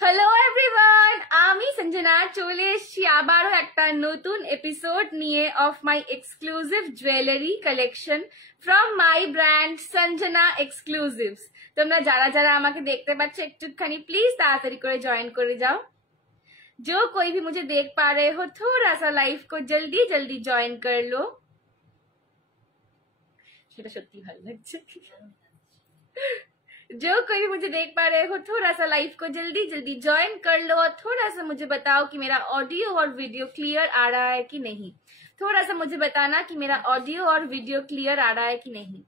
Hello everyone, আমি সঞ্জনা চলে এসেছি আবারও একটা নতুন এপিসোড নিয়ে of my exclusive jewellery collection from my brand Sanjana exclusives. তোমরা যারা যারা আমাকে দেখতে পাচ্ছ একটুখানি প্লিজ তাড়াতাড়ি করে জয়েন করে যাও। जो कोई भी मुझे देख पा रहे हो थोड़ा सा लाइफ को जल्दी जल्दी ज्वाइन कर लो। সেটা সত্যি ভালো লাগছে। जो कोई भी मुझे देख पा रहे हो थोड़ा सा लाइफ को जल्दी जल्दी ज्वाइन कर लो और थोड़ा सा मुझे बताओ कि मेरा ऑडियो और वीडियो क्लियर आ रहा है कि नहीं। थोड़ा सा मुझे बताना कि मेरा ऑडियो और वीडियो क्लियर आ रहा है कि नहीं।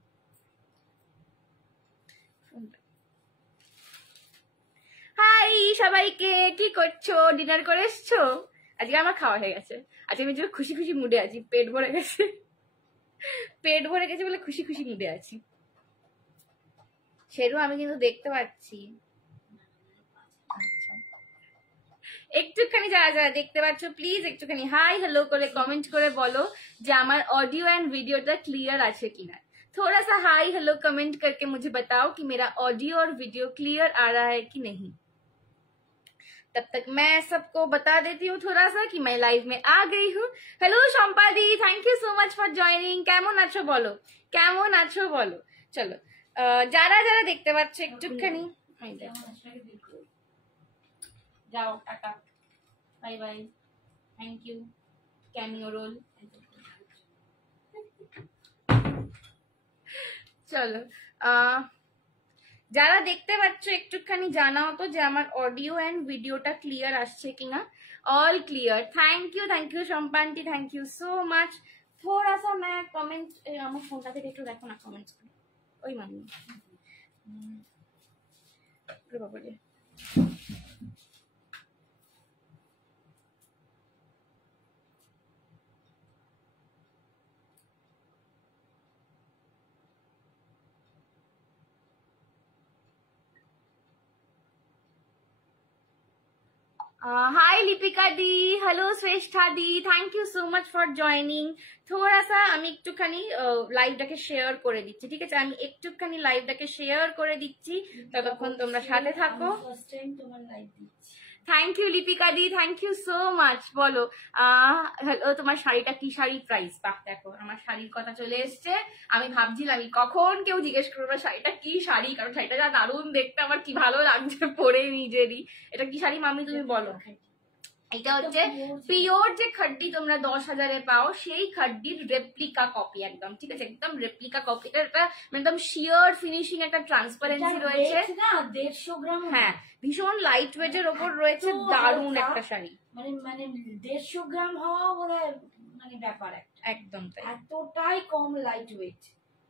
হাই সবাইকে, কি করছো? ডিনার করে এসছো? আজকে আমার খাওয়া হয়ে গেছে। আজকে আমি খুশি খুশি মুডে আছি, পেট ভরে গেছে। পেট ভরে গেছে বলে খুশি খুশি মুডে আছি। সেরু আমি কিন্তু দেখতে পাচ্ছি। একটুখানি যারা যারা দেখতে পাচ্ছ প্লিজ একটুখানি হাই হ্যালো করে কমেন্ট করে বলো যে আমার ऑडियो एंड वीडियोটা क्लियर আছে কিনা। थोड़ा सा हाई हेलो कमेंट करके मुझे बताओ कि मेरा ऑडियो और वीडियो क्लियर आ रहा है कि नहीं। तब तक मैं सबको बता देती हूँ थोड़ा सा कि मैं लाइव में आ गई हूँ। Hello Shampa the, thank you so much for joining. কেমন আছো বলো, কেমন আছো বলো। চলো যারা যারা দেখতে পাচ্ছ একটুখানি যাও, টাটা, bye bye, thank you, cameo role. চলো যারা দেখতে পাচ্ছ একটুখানি জানাও তো যে আমার অডিও এন্ড ভিডিওটা ক্লিয়ার আসছে কিনা। All clear, thank you Sampanti, thank you so much. थोड़ा सा मैं कमेंट আমার ফোনটা থেকে একটু দেখো না কমেন্টস করে। ওই মানি বাবা hi Lipika di, hello Shreshtha di, thank you so much for joining. थोड़ा सा আমি একটুখানি লাইভটাকে শেয়ার করে দিচ্ছি, ঠিক আছে? আমি একটুখানি লাইভটাকে শেয়ার করে দিচ্ছি, ততক্ষণ তোমরা সাথে থাকো। ফার্স্ট টাইম তোমার লাইভ দিচ্ছি। Thank you Lipika di, thank you so much. বলো তোমার শাড়িটা কি শাড়ি, প্রাইস? বাহ, দেখো আমার শাড়ির কথা চলে এসছে। আমি ভাবছিলাম কখন কেউ জিজ্ঞেস করবে শাড়িটা কি শাড়ি, কারণ শাড়িটা যা দারুণ দেখতে, আমার কি ভালো লাগছে পরে নিজেরই। এটা কি শাড়ি মামি তুমি বলো? এটা হচ্ছে পিওর যে খাড্ডি তোমরা 10,000-এ পাও সেই খাড্ডির রেপ্লিকা কপি একদম, ঠিক আছে? একদম রেপ্লিকা কপি। এটা একটা একদম শিওর ফিনিশিং, একটা ট্রান্সপারেন্সি রয়েছে। 150 গ্রাম, হ্যাঁ, ভীষণ লাইট ওয়েটের ওপর রয়েছে, দারুণ একটা শাড়ি। মানে 150 গ্রাম হওয়া বোধহয় মানে ব্যাপার একদম, তাই এতটাই কম লাইট ওয়েট,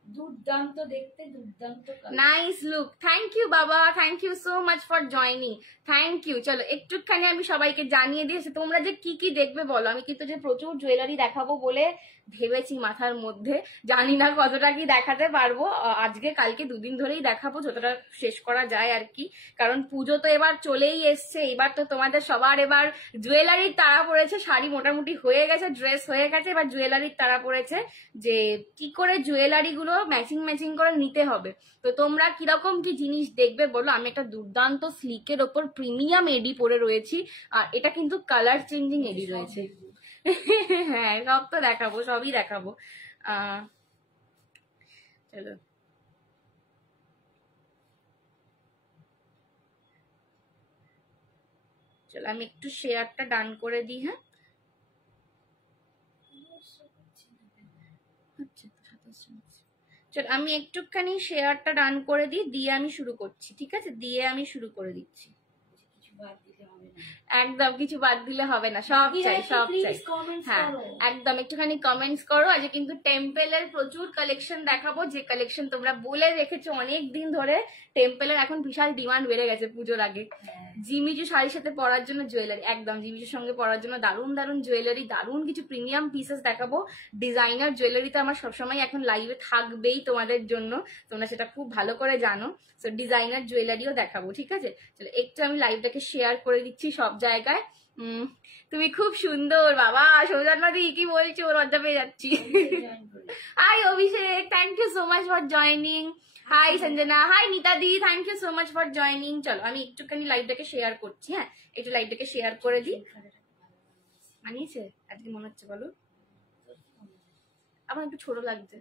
দুর্দান্ত দেখতে, দুর্দান্ত নাইস লুক। থ্যাংক ইউ বাবা, thank you so much for joining, thank you. চলো একটুখানি আমি সবাইকে জানিয়ে দিয়েছি তোমরা যে কি কি দেখবে বলো। আমি কিন্তু যে প্রচুর জুয়েলারি দেখাবো বলে ভেবেছি মাথার মধ্যে, জানি না কতটা কি দেখাতে পারবো। আজকে কালকে দুদিন ধরেই দেখাবো, যতটা শেষ করা যায় আর কি, কারণ পুজো তো এবার চলেই এসছে। এবার তো তোমাদের সবার এবার জুয়েলারির তাড়া পড়েছে, শাড়ি মোটামুটি হয়ে গেছে, ড্রেস হয়ে গেছে, এবার জুয়েলারির তাড়া পড়েছে যে কি করে জুয়েলারি গুলো ম্যাচিং ম্যাচিং করে নিতে হবে। তো তোমরা কিরকম কি জিনিস দেখবে বলো। আমি একটা দুর্দান্ত স্লিকের ওপর প্রিমিয়াম এডি পরে রয়েছি, আর এটা কিন্তু কালার চেঞ্জিং এডি রয়েছে। হ্যাঁ, সব তো দেখাবো, সবই দেখাবো। চলো চলো আমি একটু শেয়ারটা ডান করে দিই। হ্যাঁ, চল আমি একটুখানি শেয়ারটা ডান করে দিই, দিয়ে আমি শুরু করছি, ঠিক আছে? দিয়ে আমি শুরু করে দিচ্ছি। একদম কিছু বাদ দিলে হবে না, সব চাই, সব চাই। হ্যাঁ একদম, একটুখানি কমেন্টস করো। আজ কিন্তু টেম্পেলের প্রচুর কালেকশন দেখাবো, যে কালেকশন তোমরা বলে রেখেছো অনেক দিন ধরে। টেম্পেলের এখন বিশাল ডিমান্ড বেড়ে গেছে পুজোর আগে। জিমিচু শাড়ির সাথে পরার জন্য জুয়েলারি, একদম জিমিচুর সঙ্গে পরার জন্য দারুণ দারুণ জুয়েলারি, দারুণ কিছু প্রিমিয়াম পিসেস দেখাবো। ডিজাইনার জুয়েলারি তো আমার সবসময় এখন লাইভে থাকবেই তোমাদের জন্য, তোমরা সেটা খুব ভালো করে জানো। তো ডিজাইনার জুয়েলারিও দেখাবো, ঠিক আছে? চলো একটু আমি লাইভটাকে শেয়ার করে দিচ্ছি সব জায়গায়। তুমি খুব সুন্দর বাবা। সৌজন্যা দি কি বলছো, লজ্জা পেয়ে যাচ্ছি। Hi Abhishek, thank you so much for joining. Hi Sanjana, hi Nita di, thank you so much for joining. চলো আমি একটুখানি লাইভটাকে শেয়ার করছি। হ্যাঁ, একটু লাইভটাকে শেয়ার করে দিই। মানিয়েছে আজকে মনে হচ্ছে? বলো, আমার একটু ছোট লাগছে,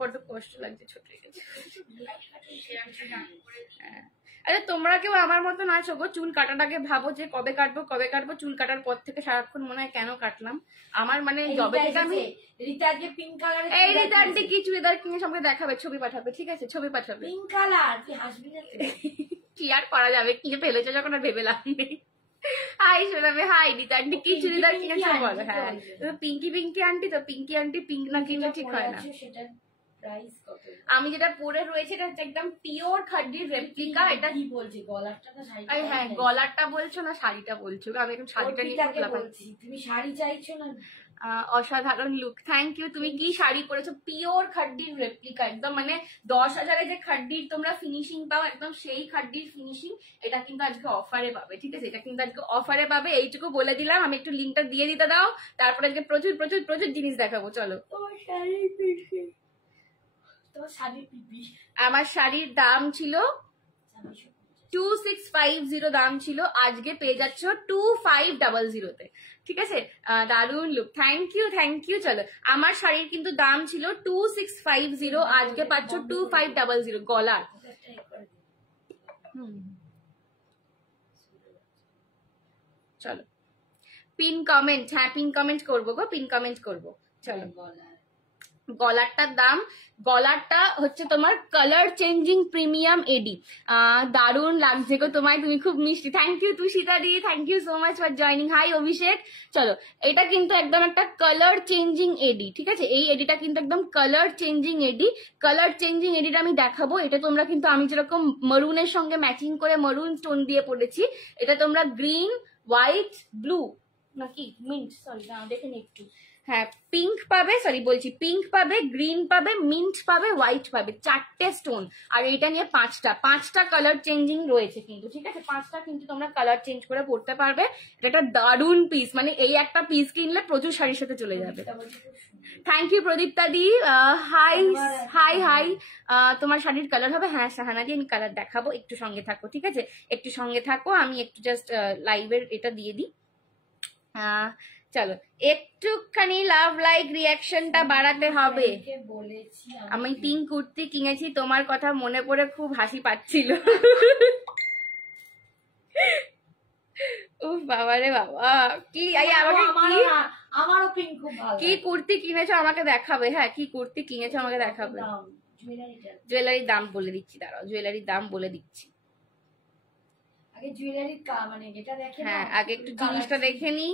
বড্ড কষ্ট লাগছে, ছোট হয়ে গেছে। আরে তোমরা কেউ আমার মতো আছো গো, চুল কাটাটাকে ভাবো যে কবে কাটবো কবে কাটবো, চুল কাটার পর থেকে সারাক্ষণ মনে হয় কেন কাটলাম। আমার মানে জবে থেকে আমি রিতাকে পিঙ্ক কালার, এই রিতা আন্টি কি চুড়িদার কিনে সঙ্গে দেখাবে, ছবি পাঠাবে, ঠিক আছে? ছবি পাঠাবে পিঙ্ক কালার। তুই হাসবি না? কি আর করা যাবে, কি ফেলেছে যখন আর ভেবে লাভ নেই। হাই শোনাবে, হাই রিতা আন্টি কি চুড়িদার কিনেছো বলো। হ্যাঁ, পিঙ্কি পিঙ্কি আন্টি তো, পিঙ্কি আন্টি পিঙ্ক না কিনলে ঠিক হয় না। সেটা প্রাইস কত? আমি যেটা পরে রয়েছে এটা হচ্ছে একদম পিওর খাড্ডির রেপ্লিকা। এটা কি বলছি, গলারটা না শাড়িটা? হ্যাঁ, গলারটা বলছো না শাড়িটা বলছো? আমি এখন শাড়িটা নিয়ে বলছি। তুমি শাড়ি চাইছো না? অসাধারণ লুক, থ্যাংক ইউ। তুমি কি শাড়ি পরেছো? পিওর খাড্ডির রেপ্লিকা, একদম মানে 10,000-এ যে খাড্ডির তোমরা ফিনিশিং পাও, একদম সেই খাড্ডির ফিনিশিং। এটা কিন্তু আজকে অফারে পাবে, ঠিক আছে? এটা কিন্তু আজকে অফারে পাবে, এইটুকু বলে দিলাম। আমি একটু লিঙ্কটা দিয়ে দিতে দাও, তারপরে আজকে প্রচুর প্রচুর প্রচুর জিনিস দেখাবো। চলো। আমার শাড়ির দাম ছিল 2650 দাম ছিল, আজকে পেয়ে যাচ্ছ 2500-তে, ঠিক আছে? দারুণ look, thank you thank you. চলো, আমার শাড়ির কিন্তু দাম ছিল 2650, আজকে পাচ্ছ 2500 গলার। চলো পিন কমেন্ট, হ্যাঁ পিন কমেন্ট করবো গো, পিন কমেন্ট করবো। চলো, গলারটার দাম, গলারটা হচ্ছে তোমার কালার চেঞ্জিং প্রিমিয়াম এডি। দারুণ লাগছে গো তোমায়, তুমি খুব মিষ্টি। Thank you Tushita di, thank you so much for joining. Hi Abhishek. চলো, এটা কিন্তু একদম একটা কালার চেঞ্জিং এডি, ঠিক আছে? এই এডিটা কিন্তু একদম কালার চেঞ্জিং এডি। কালার চেঞ্জিং এডিটা আমি দেখাবো। এটা তোমরা কিন্তু, আমি যেরকম মরুনের সঙ্গে ম্যাচিং করে মরুন স্টোন দিয়ে পড়েছি, এটা তোমরা গ্রিন, হোয়াইট, ব্লু নাকি মিন্ট, সরি দেখে নি একটু, হ্যাঁ পিঙ্ক পাবে, সরি বলছি, পিঙ্ক পাবে, গ্রিন পাবে, মিন্ট পাবে, হোয়াইট পাবে, 4টে স্টোন। আর এটা নিয়ে 5টা কালার চেঞ্জিং রয়েছে কিন্তু, ঠিক আছে? 5টা কিন্তু তোমরা কালার চেঞ্জ করে পড়তে পারবে। এটা একটা দারুণ পিস, মানে এই একটা পিস কিনলে প্রচুর শাড়ির সাথে চলে যাবে। Thank you Pradipta di. Hi hi hi. তোমার শাড়ির কালার হবে? হ্যাঁ শাহানা দি, আমি কালার দেখাবো, একটু সঙ্গে থাকো, ঠিক আছে? একটু সঙ্গে থাকো, আমি একটু জাস্ট লাইভের এটা দিয়ে দিই। চলো, একটুখানি লাভ লাইক রিয়াকশনটা বাড়াতে হবে। আমি পিঙ্ক কুর্তি কিনেছি, তোমার কথা মনে পড়ে খুব হাসি পাচ্ছিল। উফ বাবারে বাবা, কি আমাকে আমারও পিঙ্ক খুব ভালো। কি কুর্তি কিনেছো আমাকে দেখাবে? হ্যাঁ, কি কুর্তি কিনেছো আমাকে দেখাবে। জুয়েলারির দাম বলে দিচ্ছি, দাঁড়াও, জুয়েলারির দাম বলে দিচ্ছি। আগে জুয়েলারির মানে এটা দেখে, হ্যাঁ আগে একটু জিনিসটা দেখে নি।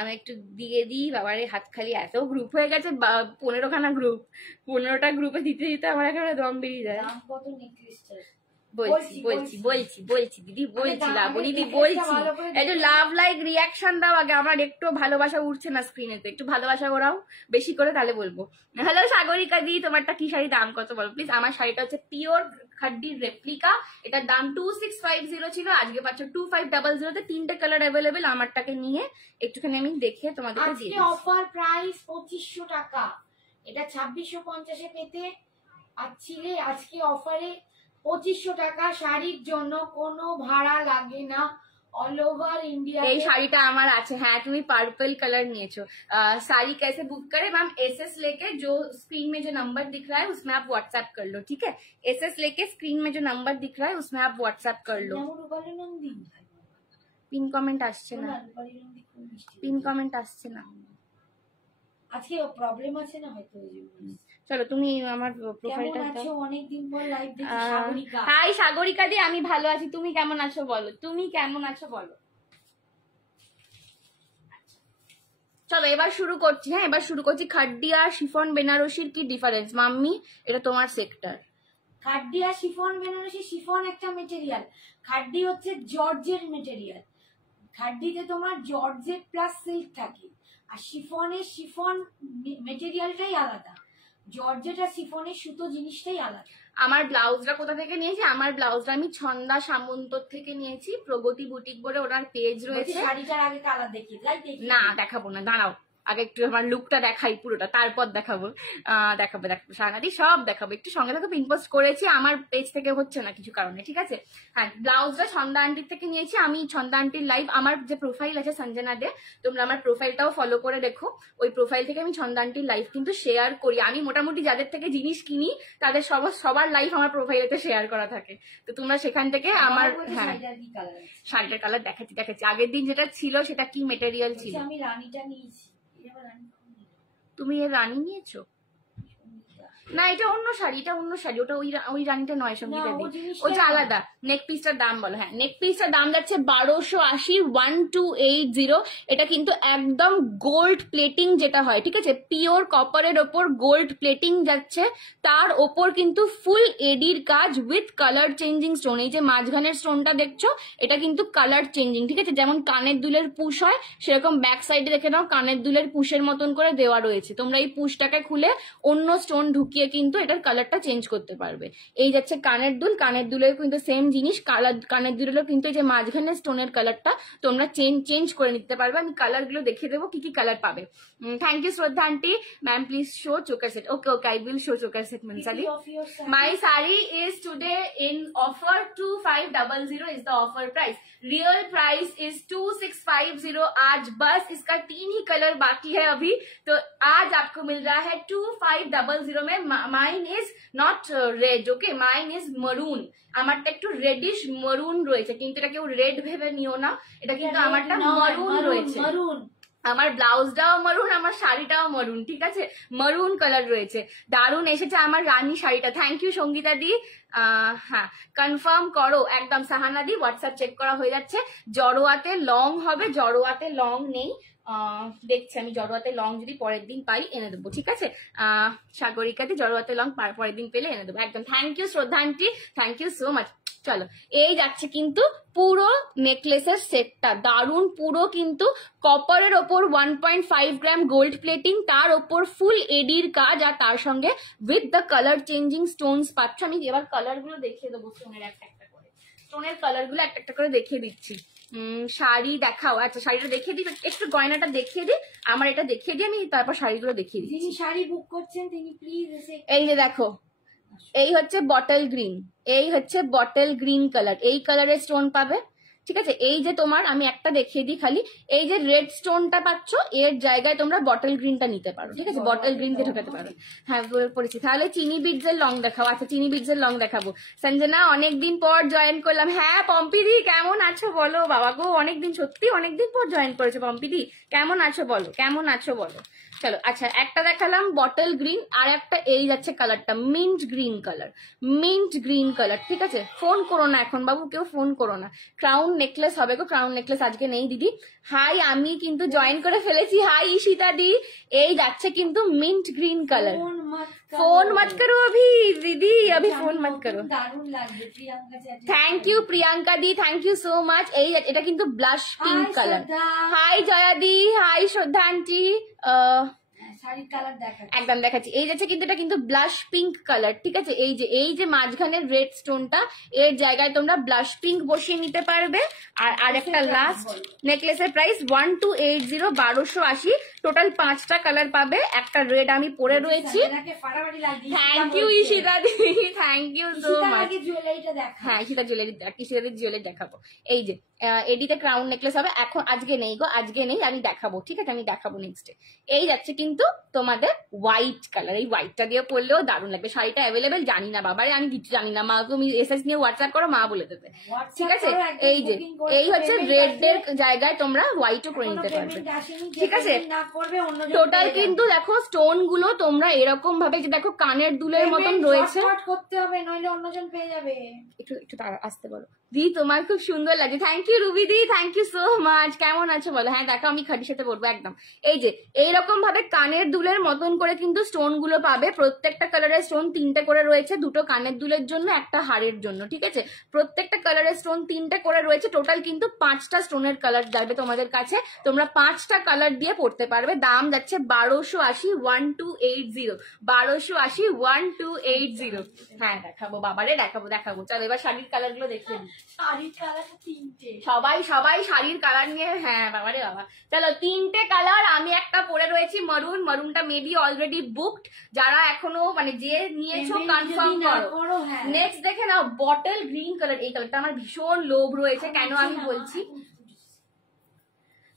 আমি একটু দিয়ে দিই। বাবারে হাত খালি, এত গ্রুপ হয়ে গেছে, 15খানা গ্রুপ, 15টা গ্রুপে দিতে দিতে আমার একেবারে দম বেরিয়ে যায়। কত নেকলেসটার? বলছি বলছি বলছি বলছি দিদি, বলছি দিদি বলছি। এই যে লাভ লাইক রিয়াকশন দাও আগে, আমার একটু ভালোবাসা উঠছে না স্ক্রিনেতে, একটু ভালোবাসা ওরাও বেশি করে, তাহলে বলবো। হ্যালো সাগরিকা দি, তোমারটা কি শাড়ি, দাম কত বলো প্লিজ? আমার শাড়িটা হচ্ছে পিওর খাড্ডির রেপ্লিকা, এটার দাম 2650 ছিল, আজকে পাচ্ছ 2500-তে। 3টে কালার অ্যাভেলেবেল। আমারটাকে নিয়ে একটুখানি আমি দেখে তোমাদেরকে দিয়ে দিই। অফার প্রাইস 2500 টাকা, এটা 2650-এ পেতে পাচ্ছিলে, আজকে অফারে 2500 টাকা। শাড়ির জন্য কোনো ভাড়া লাগে না, ऑल ओवर इंडिया। এই শাড়িটা আমার আছে। হ্যাঁ তুমি পার্পল कलर নিয়েছো। साड़ी कैसे बुक करे मैम? एसएस लेके जो स्क्रीन में जो नंबर दिख रहा है उसमें आप व्हाट्सएप कर लो, ठीक है? एसएस लेके स्क्रीन में जो नंबर दिख रहा है उसमें आप व्हाट्सएप कर लो। पिन कमेंट আসছে না, পিন কমেন্ট আসছে না, আজকে প্রবলেম আছে না হয়তো। চলো তুমি আমার প্রোফাইলটা দাও। অনেক দিন পর লাইভ দেখি। সাগরিকা, হাই সাগরিকা দি, আমি ভালো আছি, তুমি কেমন আছো বলো? তুমি কেমন আছো বলো? চলো এবার শুরু করছি। হ্যাঁ এবার শুরু করছি। খাড্ডি আর শিফন বেনারসির কি ডিফারেন্স? মাম্মি এটা তোমার সেক্টর। খাড্ডি আর শিফন বেনারসি, শিফন একটা মেটেরিয়াল, খাড্ডি হচ্ছে জর্জের মেটেরিয়াল। খাড্ডিতে তোমার জর্জেট প্লাস সিল্ক থাকে, আর শিফনের শিফন মেটেরিয়ালটাই আলাদা, জর্জেট আর শিফনের সুতো জিনিসটাই আলাদা। আমার ব্লাউজটা কোথা থেকে নিয়েছি? আমার ব্লাউজটা আমি ছন্দা সামন্ত থেকে নিয়েছি, প্রগতি বুটিক বলে ওনার পেজ রয়েছে। শাড়িটার আগে কালার দেখি, না দেখাবো না, দাঁড়াও আগে একটু আমার লুকটা দেখাই পুরোটা, তারপর দেখাবো দেখাবো শাহানাদি সব দেখাবো। একটু সঙ্গে থেকে পিন পোস্ট করেছি, আমার পেজ থেকে হচ্ছে না কিছু কারণে, ঠিক আছে। হ্যাঁ, ব্লাউজটা ছন্দা আন্টির থেকে নিয়েছি আমি। ছন্দা আন্টির লাইভ আমার যে প্রোফাইল আছে সঞ্জনা দে, তোমরা আমার প্রোফাইলটাও ফলো করে দেখো। ওই প্রোফাইল থেকে আমি ছন্দা আন্টির লাইভ কিন্তু শেয়ার করি। আমি মোটামুটি যাদের থেকে জিনিস কিনি তাদের সবার লাইভ আমার প্রোফাইলেতে শেয়ার করা থাকে। তো তোমরা সেখান থেকে আমার, হ্যাঁ শাড়িটার কালার দেখাচ্ছি। আগের দিন যেটা ছিল সেটা কি মেটেরিয়াল ছিল? আমি রানীটা নিয়েছি। তুমি এর রানী নিয়েছো? না, এটা অন্য শাড়ি, এটা অন্য শাড়ি, ওটা ওই রানীটা নয় সঙ্গীতা দি, ওটা আলাদা। নেক পিসটার দাম বলো। হ্যাঁ, নেক পিসটার দাম যাচ্ছে 1280, 1280। এটা কিন্তু একদম গোল্ড প্লেটিং যেটা হয়, ঠিক আছে, পিওর কপারের ওপর গোল্ড প্লেটিং যাচ্ছে, তার ওপর কিন্তু ফুল এডির কাজ উইথ কালার চেঞ্জিং স্টোন। এই যে মাঝখানের স্টোনটা দেখছো, এটা কিন্তু কালার চেঞ্জিং, ঠিক আছে। যেমন কানের দুলের পুশ হয় সেরকম ব্যাক সাইডে দেখে নাও কানের দুলের পুশের মতন করে দেওয়া রয়েছে। তোমরা এই পুশটাকে খুলে অন্য স্টোন ঢুকিয়ে কিন্তু এটার কালারটা চেঞ্জ করতে পারবে। এই যাচ্ছে কানের দুল, কানের দুলের কিন্তু সেম জিনিস, কানের দুলেরও কিন্তু এই যে মাঝখানে স্টোনের কালারটা তোমরা চেঞ্জ করে নিতে পারবে। আমি কালার গুলো দেখিয়ে দেবো কি কি কালার পাবে। Thank you Shraddha aunty. Ma'am please show choker set. Okay I will show choker set মনসাদি। My sari is today in offer 2500 is the offer price. Real price is 2650। आज बस इसका 3 ही कलर बाकी है अभी, तो आज आपको मिल रहा है 2500 में। Mine is not red, okay, mine is maroon. আমারটা একটু রেডিশ মরুন রয়েছে, কিন্তু এটা কেউ রেড ভেবে নিও না, এটা কিন্তু আমারটা মরুন রয়েছে। আমার ব্লাউজটাও মরুন, আমার শাড়িটাও মরুন, ঠিক আছে, মরুন কালার রয়েছে। দারুন এসেছে আমার রানী শাড়িটা। থ্যাংক ইউ সঙ্গীতা দি। হ্যাঁ, কনফার্ম করো একদম সাহানা দি, হোয়াটসঅ্যাপ চেক করা হয়ে যাচ্ছে। জড়োয়াতে লং হবে, জড়োয়াতে লং নেই, দেখছি আমি জড়োয়াতে লং যদি পরের দিন পাই এনে দেবো, ঠিক আছে। সাগরিকাতে জড়োয়াতে লং পরের দিন পেলে এনে দেবো একদম। Thank you Shraddha aunty, thank you so much. চলো, এই যাচ্ছে কিন্তু পুরো নেকলেসের সেটটা, দারুন, পুরো কিন্তু কপারের ওপর 1.5 গ্রাম গোল্ড প্লেটিং, তার ওপর ফুল এডির কাজ, আর তার সঙ্গে with the colour changing Stones পাচ্ছ। আমি এবার কালার গুলো দেখিয়ে দেবো, স্টোনের একটা একটা করে, স্টোনের কালার গুলো একটা একটা করে দেখিয়ে দিচ্ছি। শাড়ি দেখাও। আচ্ছা, শাড়িটা দেখিয়ে দিই, একটু গয়নাটা দেখিয়ে দিই, আমার এটা দেখিয়ে দিই আমি, তারপর শাড়িগুলো দেখিয়ে দিই। যিনি শাড়ি বুক করছেন তিনি প্লিজ এসে, এই যে দেখো, এই হচ্ছে বটল গ্রিন, এই হচ্ছে বটল গ্রিন কালার, এই কালারের স্টোন পাবে, ঠিক আছে। এই যে তোমার আমি একটা দেখিয়ে দিই খালি, এই যে রেড স্টোনটা পাচ্ছ এর জায়গায় তোমরা বটল গ্রিনটা নিতে পারো, ঠিক আছে, বটল গ্রিন দিয়ে ঢোকাতে পারো। হ্যাঁ পড়েছি। তাহলে চিনি বিটসের লং দেখাও। আচ্ছা, চিনি বিটসের লং দেখাবো। সঞ্জনা অনেকদিন পর জয়েন করলাম। হ্যাঁ পম্পিদি কেমন আছো বলো? বাবা গো, অনেকদিন, সত্যি অনেকদিন পর জয়েন করেছো পম্পিদি। কেমন আছো বলো, কেমন আছো বলো। চলো, আচ্ছা, একটা দেখালাম বটল গ্রিন, আর একটা এই যাচ্ছে কালারটা mint green colour, mint green colour, ঠিক আছে। ফোন করো না এখন বাবু, কেউ ফোন করো না। ক্রাউন নেকলেস হবে গো, ক্রাউন নেকলেস আজকে নেই দিদি। হাই, আমি কিন্তু জয়েন করে ফেলেছি। হাই ঈশিতা দি। এই যাচ্ছে কিন্তু মিন্ট গ্রিন কালার। ফোন মত করো অভি দিদি, অভি ফোন মত করো। দারুণ লাগবে Priyanka. Thank you Priyanka di, thank you so much. এই এটা কিন্তু blush pink colour. Hi Jaya di, hi Shraddha aunty. শাড়ির কালার দেখাচ্ছি, একদম দেখাচ্ছি। এই যাচ্ছে কিন্তু এটা কিন্তু ব্লাশ পিঙ্ক কালার, ঠিক আছে। এই যে মাঝখানের রেড স্টোনটা, এর জায়গায় তোমরা ব্লাশ পিঙ্ক বসিয়ে নিতে পারবে। আর একটা লাস্ট নেকলেসের প্রাইস 1280, 1280। টোটাল 5টা কালার পাবে, একটা রেড আমি পরে রয়েছি। Thank you Ishita di, thank you so much. হ্যাঁ, ঈশিতা জুয়েলারি, ঈশিতাদের জুয়েলারি দেখাবো। এই যে এডিতে ক্রাউন নেকলেস হবে, এখন আজকে নেই গো, আজকে নেই, আমি দেখাবো, ঠিক আছে, আমি দেখাবো নেক্সটে। এই যাচ্ছে কিন্তু তোমাদের হোয়াইট কালার, এই হোয়াইটটা দিয়ে পরলেও দারুণ লাগবে। শাড়িটা অ্যাভেলেবেল জানি না বাবারে, আমি কিছু জানি না, মা তুমি এসএস নিয়ে হোয়াটসঅ্যাপ করো, মা বলে দেবে, ঠিক আছে। এই যে এই হচ্ছে রেড এর জায়গায় তোমরা হোয়াইটও করে নিতে পারবে, ঠিক আছে। টোটাল কিন্তু দেখো স্টোন গুলো তোমরা এরকম ভাবে, যে দেখো কানের দুলের মতন রয়েছে, করতে হবে নইলে অন্যজন পেয়ে যাবে। একটু আসতে বলো দি, তোমার খুব সুন্দর লাগছে। Thank you Ruby di, thank you so much. কেমন আছো বলো। হ্যাঁ দেখো, আমি খাটির সাথে বলবো একদম। এই যে এইরকম ভাবে কানের দুলের মতন করে কিন্তু স্টোন গুলো পাবে। প্রত্যেকটা কালারের স্টোন 3টে করে রয়েছে, 2টো কানের দুলের জন্য, একটা হাড়ের জন্য, ঠিক আছে। প্রত্যেকটা কালারের স্টোন 3টে করে রয়েছে। টোটাল কিন্তু 5টা স্টোনের কালার যাবে তোমাদের কাছে, তোমরা 5টা কালার দিয়ে পড়তে পারবে। দাম যাচ্ছে 1280, 1280, 1280, 1280। হ্যাঁ দেখাবো বাবারে, দেখাবো। চলো এবার শাড়ির কালার গুলো দেখিয়ে দিই। শাড়ির কালার তিনটে, সবাই সবাই শাড়ির কালার নিয়ে, হ্যাঁ বাবারে বাবা। চলো তিনটে কালার, আমি একটা পরে রয়েছি মারুন, মারুনটা মেবি অলরেডি বুকড, যারা এখনো মানে যে নিয়েছো কনফার্ম করো। নেক্সট দেখে নাও বটল গ্রিন কালার, এই কালারটা আমার ভীষণ লোভ রয়েছে, কেন আমি বলছি,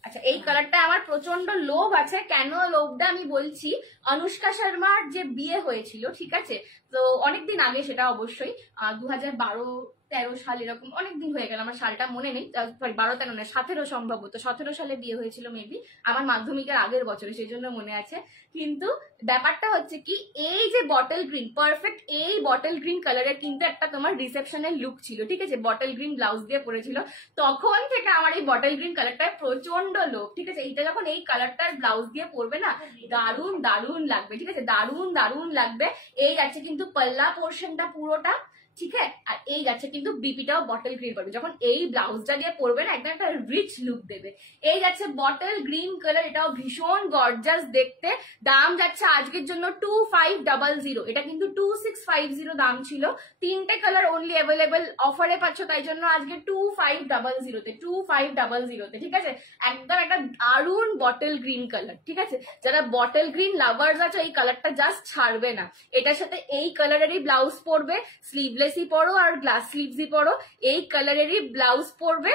আচ্ছা এই কালারটা আমার প্রচন্ড লোভ আছে, কেন লোভটা আমি বলছি, অনুষ্কা শর্মার যে বিয়ে হয়েছিল, ঠিক আছে, তো অনেকদিন আগে সেটা অবশ্যই 2012-13 সাল এরকম অনেকদিন হয়ে গেল, আমার সালটা মনে নেই, সরি 12-13 না 17 সম্ভবত, 17 সালে বিয়ে হয়েছিল মেবি, আমার মাধ্যমিকের আগের বছরে, সেই জন্য মনে আছে। কিন্তু ব্যাপারটা হচ্ছে কি, এই যে বটল গ্রিন, পারফেক্ট এই বটল গ্রিন কালারের কিন্তু একটা তোমার রিসেপশনের লুক ছিল, ঠিক আছে, বটল গ্রিন ব্লাউজ দিয়ে পরেছিল, তখন থেকে আমার এই বটল গ্রিন কালারটা প্রচন্ড লোভ, ঠিক আছে, এইটা যখন এই কালারটার ব্লাউজ দিয়ে পরবে না, দারুন দারুন লাগবে, ঠিক আছে, দারুন দারুন লাগবে। এই যাচ্ছে কিন্তু পাল্লা পোর্শনটা পুরোটা, ঠিক আছে, আর এই যাচ্ছে কিন্তু বিপিটাও বটল গ্রিন পাবে, যখন এই ব্লাউজটা দিয়ে পরবে না একদম একটা রিচ লুক দেবে। এই যাচ্ছে বটল গ্রিন কালার, এটাও ভীষণ গর্জাস দেখতে, দাম যাচ্ছে আজকের জন্য 2500, এটা কিন্তু 2650 দাম ছিল, তিনটে কালার অনলি অ্যাভেলেবেল, অফারে পাচ্ছ, তাই জন্য আজকে 2500-তে 2500-তে, ঠিক আছে, একদম একটা দারুন বটল গ্রিন কালার, ঠিক আছে, যারা বটল গ্রিন লাভার্স আছে এই কালারটা জাস্ট ছাড়বে না, এটার সাথে এই কালারেরই ব্লাউজ পরবে, স্লিভলেসই পরো আর গ্লাস স্লিভসই পরো, এই কালারেরই ব্লাউজ পরবে,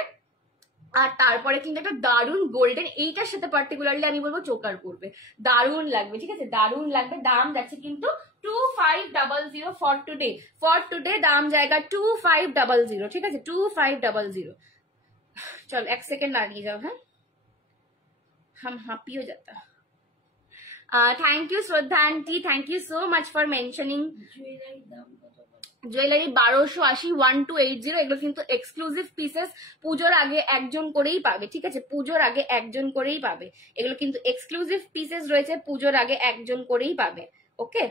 আর তারপরে কিন্তু একটা দারুন গোল্ডেন, এইটার সাথে পার্টিকুলারলি আমি বলবো চোকার পরবে, দারুন লাগবে, ঠিক আছে, দারুন লাগবে। দাম যাচ্ছে কিন্তু 2500 ফর টুডে দাম জায়গা 2500, ঠিক আছে, 2500। চল এক সেকেন্ড দাঁড়িয়ে যাও, হ্যাঁ हम happy हो जाता। Thank you Shraddha aunty, thank you so much for mentioning. Jewellery 1280 1280, এগুলো কিন্তু এক্সক্লুসিভ পিসেস, পুজোর আগে একজন করেই পাবে, ঠিক আছে, পুজোর আগে একজন করেই পাবে, এগুলো কিন্তু এক্সক্লুসিভ পিসেস রয়েছে, পুজোর আগে একজন করেই পাবে, ওকে।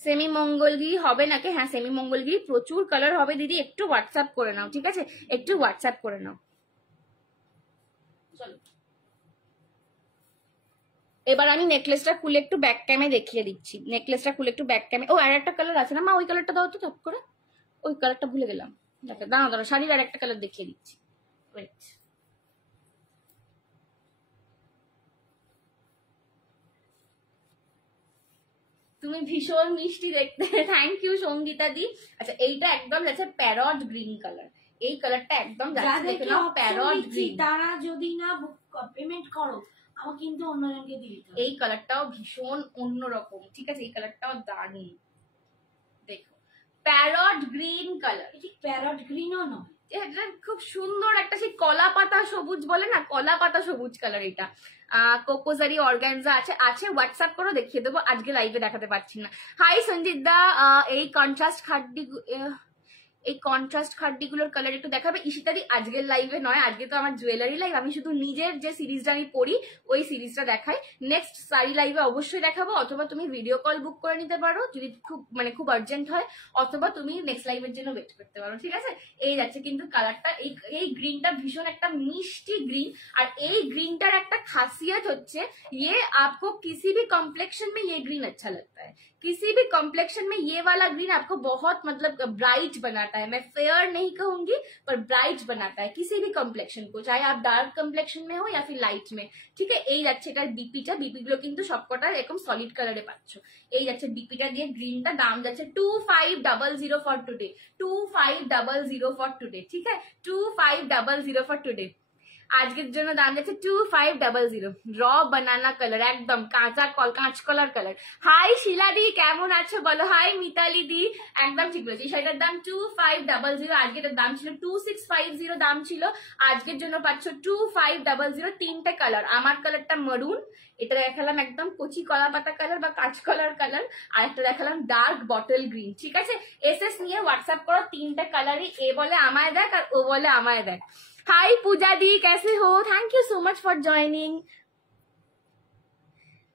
সেমি মঙ্গলগিরি হবে নাকি, হ্যাঁ সেমি মঙ্গলগিরি প্রচুর কালার হবে দিদি, একটু হোয়াটসঅ্যাপ করে নাও, ঠিক আছে, একটু হোয়াটসঅ্যাপ করে নাও। চলো এবার আমি নেকলেসটা খুলে একটু ব্যাক ক্যামে দেখিয়ে দিচ্ছি, নেকলেসটা খুলে একটু ব্যাক ক্যামে, ও আর একটা কালার আছে না মা, ওই কালারটা দাও তো চপ করে, ওই কালারটা ভুলে গেলাম, দেখো দাঁড়াও দাঁড়াও, শাড়ির আর একটা কালার দেখিয়ে দিচ্ছি, ওয়েট। তুমি ভীষণ মিষ্টি দেখতে, থ্যাংক ইউ সঙ্গীতা দি। আচ্ছা এইটা একদম যাচ্ছে প্যারট গ্রিন কালার, এই কালারটা একদম যাচ্ছে, দেখে নাও প্যারট গ্রিন, তারা যদি না পেমেন্ট করো আমার কিন্তু অন্যজনকে দিয়ে দিতে হবে। এই কালারটাও ভীষণ অন্যরকম, ঠিক আছে, এই কালারটাও দারুণ, দেখো প্যারট গ্রিন কালার, ঠিক প্যারট গ্রিনও নয়, এটা খুব সুন্দর একটা সেই কলা পাতা সবুজ বলে না, কলা পাতা সবুজ কালার, এটা কোকোজারি অর্গানজা আছে, আছে হোয়াটসঅ্যাপ করো দেখিয়ে দেবো, আজকে লাইভে দেখাতে পারছি না। হাই সঞ্জিত দা, এই কন্ট্রাস্ট খাড্ডি, এই কন্ট্রাস্ট খাড্ডিগুলোর কালার একটু দেখাবে ইশিতাদি, আজকের লাইভে নয়, আজকে তো আমার জুয়েলারি লাইভ, আমি শুধু নিজের যে সিরিজটা আমি পড়ি ওই সিরিজটা দেখাই, নেক্সট শাড়ি লাইভে অবশ্যই দেখাবো, অথবা তুমি ভিডিও কল বুক করে নিতে পারো যদি খুব আর্জেন্ট হয়, অথবা তুমি নেক্সট লাইভের জন্য ওয়েট করতে পারো, ঠিক আছে। এই যাচ্ছে কিন্তু কালারটা, এই গ্রিনটা ভীষণ একটা মিষ্টি গ্রিন, আর এই গ্রিনটার একটা খাসিয়ত হচ্ছে ये आपको किसी भी कॉम्प्लेक्शन में ये ग्रीन अच्छा लगता है, किसी भी कॉम्प्लेक्शन में ये वाला ग्रीन आपको बहुत मतलब ब्राइट बनाता है, मैं फेयर नहीं कहूंगी पर ब्राइट बनाता है किसी भी कॉम्प्लेक्शन को, चाहे आप डार्क कॉम्प्लेक्शन में हो या फिर लाइट में, ঠিক আছে। এই যাচ্ছে এটার বিপিটা, বিপি গুলো কিন্তু সবকটা এরকম সলিড কালারে পাচ্ছ, এই যাচ্ছে বিপিটা দিয়ে গ্রিনটা, দাম যাচ্ছে 2500 ফর টুডে, 2500 ফর টুডে, ঠিক আছে, 2500 ফর টুডে, আজকের জন্য দাম যাচ্ছে 2500। র বানানা কালার, একদম কাঁচ কলার কালার। হাই শিলা দি, কেমন আছো বলো, হাই মিতালি দি, একদম ঠিক বলেছি, শাড়িটার দাম 2500, আজকে এটার দাম ছিল 2650 দাম ছিল, আজকের জন্য পাচ্ছ 2500, তিনটে কালার, আমার কালারটা মারুন, এটা দেখালাম একদম কচি কলা পাতা কালার বা কাঁচকলার কালার, আর একটা দেখালাম ডার্ক বটল গ্রিন, ঠিক আছে। এসএস নিয়ে হোয়াটসঅ্যাপ করো, তিনটে কালারই, এ বলে আমায় দেখ আর ও বলে আমায় দেখ। हाय पूजा दी, कैसे हो, thank you so much for joining.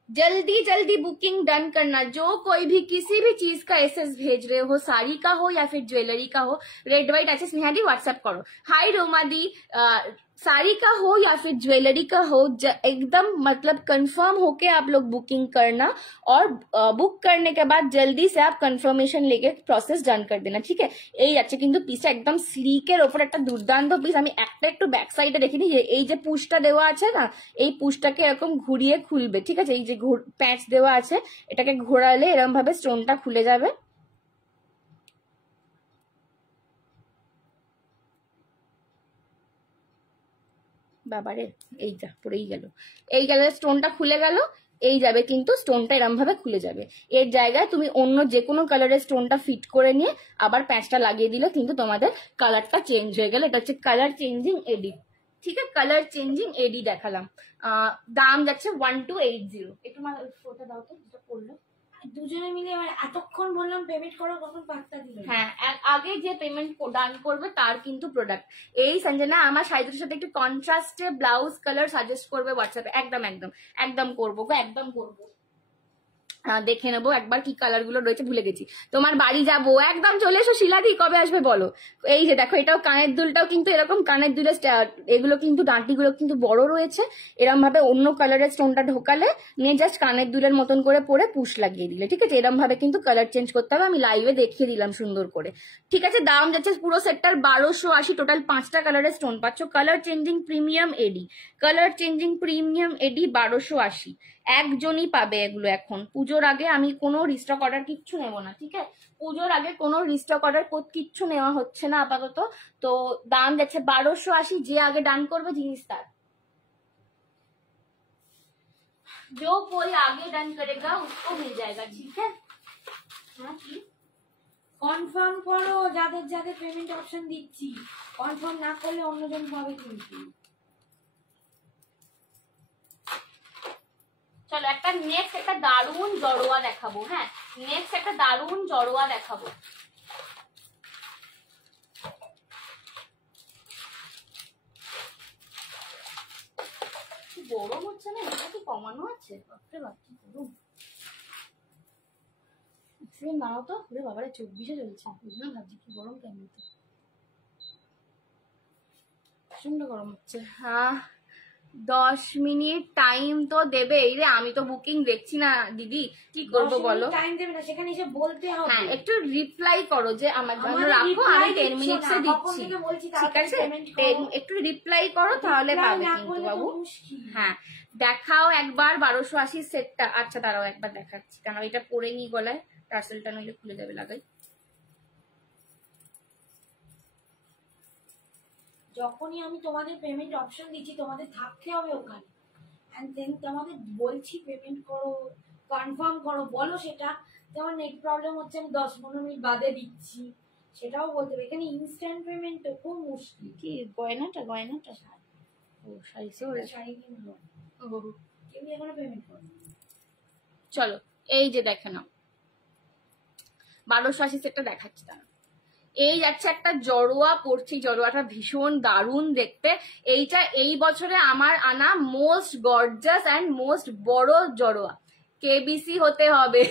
जल्दी जल्दी बुकिंग डन करना, जो कोई भी किसी भी चीज का एसएस भेज रहे हो, साड़ी का हो या फिर ज्वेलरी का हो, रेड व्हाइट अच्छे स्नेहा दी व्हाट्सएप करो। हाय रोमा दी, साड़ी का हो या फिर ज्वेलरी का हो, एकदम मतलब कंफर्म होके आप लोग बुकिंग करना, और बुक करने के बाद जल्दी से आप कंफर्मेशन लेके প্রসেস ডান করে দেনা, ঠিক আছে। এই যাচ্ছে কিন্তু পিসটা একদম স্লিকের ওপর একটা দুর্দান্ত পিস। আমি একটা একটু ব্যাক সাইডে দেখে নিই, এই যে পুশটা দেওয়া আছে না, এই পুশটাকে এরকম ঘুরিয়ে খুলবে, ঠিক আছে। এই যে প্যাচ দেওয়া আছে, এটাকে ঘোরালে এরকম ভাবে স্টোনটা খুলে যাবে। বাবারে, এইটা পড়েই গেল, এই গেল স্টোনটা খুলে গেল, এই যাবে কিন্তু স্টোনটা এরম ভাবে খুলে যাবে। এর জায়গায় তুমি অন্য যে কোনো কালারের স্টোনটা ফিট করে নিয়ে আবার প্যাচটা লাগিয়ে দিলে কিন্তু তোমাদের কালারটা চেঞ্জ হয়ে গেল। এটা হচ্ছে কালার চেঞ্জিং এডি, ঠিক আছে। কালার চেঞ্জিং এডি দেখালাম। দাম যাচ্ছে 1280। একটু ফোটা দাও তো, যেটা পড়লো। দুজনে মিলে এবার এতক্ষণ বললাম পেমেন্ট করো, কখন পাত্তা দিল। হ্যাঁ, আগে যে পেমেন্ট ডান করবে তার কিন্তু প্রোডাক্ট। এই সঞ্জনা আমার শাড়িটার সাথে একটু কন্ট্রাস্টে ব্লাউজ কালার সাজেস্ট করবে হোয়াটসঅ্যাপে। একদম একদম একদম করবো গো, একদম করবো। দেখে নেবো একবার কি কালার গুলো রয়েছে, ভুলে গেছি। তোমার বাড়ি যাবো, একদম চলে এসো শিলাদি, কবে আসবে বলো। এই যে দেখো, এটাও কানের দুলটাও কিন্তু এরকম কানের দুলের এগুলো কিন্তু ডাঁটিগুলো কিন্তু বড় রয়েছে। এরম ভাবে অন্য কালারের স্টোনটা ঢোকালে নিয়ে জাস্ট কানের দুলের মতন করে পরে পুশ লাগিয়ে দিলে, ঠিক আছে। এরম ভাবে কিন্তু কালার চেঞ্জ করতে হবে, আমি লাইভে দেখিয়ে দিলাম সুন্দর করে, ঠিক আছে। দাম যাচ্ছে পুরো সেটটার 1280। টোটাল 5টা কালারের স্টোন পাচ্ছ। কালার চেঞ্জিং প্রিমিয়াম এডি, কালার চেঞ্জিং প্রিমিয়াম এডি 1280। একজনই পাবে এগুলো এখন। পুজোর আগে আমি কোনো রিস্টক অর্ডার কিচ্ছু নেব না, ঠিক আছে। পুজোর আগে কোনো রিস্টক অর্ডার কিচ্ছু নেওয়া হচ্ছে না আপাতত। তো দাম যাচ্ছে 1280। যে আগে ডান করবে জিনিস তার। जो कोई आगे डन करेगा उसको मिल जाएगा, ठीक है। हाँ की কনফার্ম করো, যাদের যাদের পেমেন্ট অপশন দিচ্ছি। কনফার্ম না করলে অন্যজন পাবে কিন্তু। চলো একটা নেক্সট একটা দারুণ জড়োয়া দেখাবো। হ্যাঁ, নেক্সট একটা দারুণ জড়োয়া দেখাবো। গরম হচ্ছে না, এটা কি কমানো আছে? বাপরে বাপ, কি গরম। নাও তো, বাবারে 24-এ চলছে, বুঝলাম, ভাবছি কি গরম কেন, প্রচন্ড গরম হচ্ছে। হ্যাঁ, 10 মিনিট টাইম তো দেবে। এই রে, আমি তো বুকিং দেখছি না দিদি, কি করবো বলো। টাইম দেবে না, সেখানে এসে বলতে হবে। হ্যাঁ, একটু রিপ্লাই করো যে আমার জন্য রাখো, আমি 10 মিনিটসে দিচ্ছি, ঠিক আছে। একটু রিপ্লাই করো, তাহলে পাবে কিন্তু বাবু। হ্যাঁ, দেখাও একবার 1280 সেটটা। আচ্ছা দাঁড়াও একবার দেখাচ্ছি, কারণ এটা পরে নি গলায়, টার্সেলটা নইলে খুলে যাবে, লাগাই। যখনই আমি তোমাদের পেমেন্ট অপশন দিচ্ছি, তোমাদের থাকতে হবে ওখানে। এন্ড দেন তোমাদের বলছি পেমেন্ট করো, কনফার্ম করো, বলো সেটা। যেমন নেট প্রবলেম হচ্ছে, আমি 10-15 মিনিট বাদে দিচ্ছি, সেটাও বলতে হবে। এখানে ইনস্ট্যান্ট পেমেন্ট তো খুব মুশকিল। কি গয়নাটা? ও শাড়ি, শাড়ি কিনলো, কেউ এখনো পেমেন্ট করো। চলো এই যে দেখে নাও 1280 সেটটা দেখাচ্ছি। তারা এই যাচ্ছে একটা জড়োয়া পড়ছি, জড়োয়াটা ভীষণ দারুণ দেখতে। এইটা এই বছরে আমার আনা মোস্ট গর্জাস অ্যান্ড মোস্ট বড় জড়োয়া। কেবিসি হতে হবে,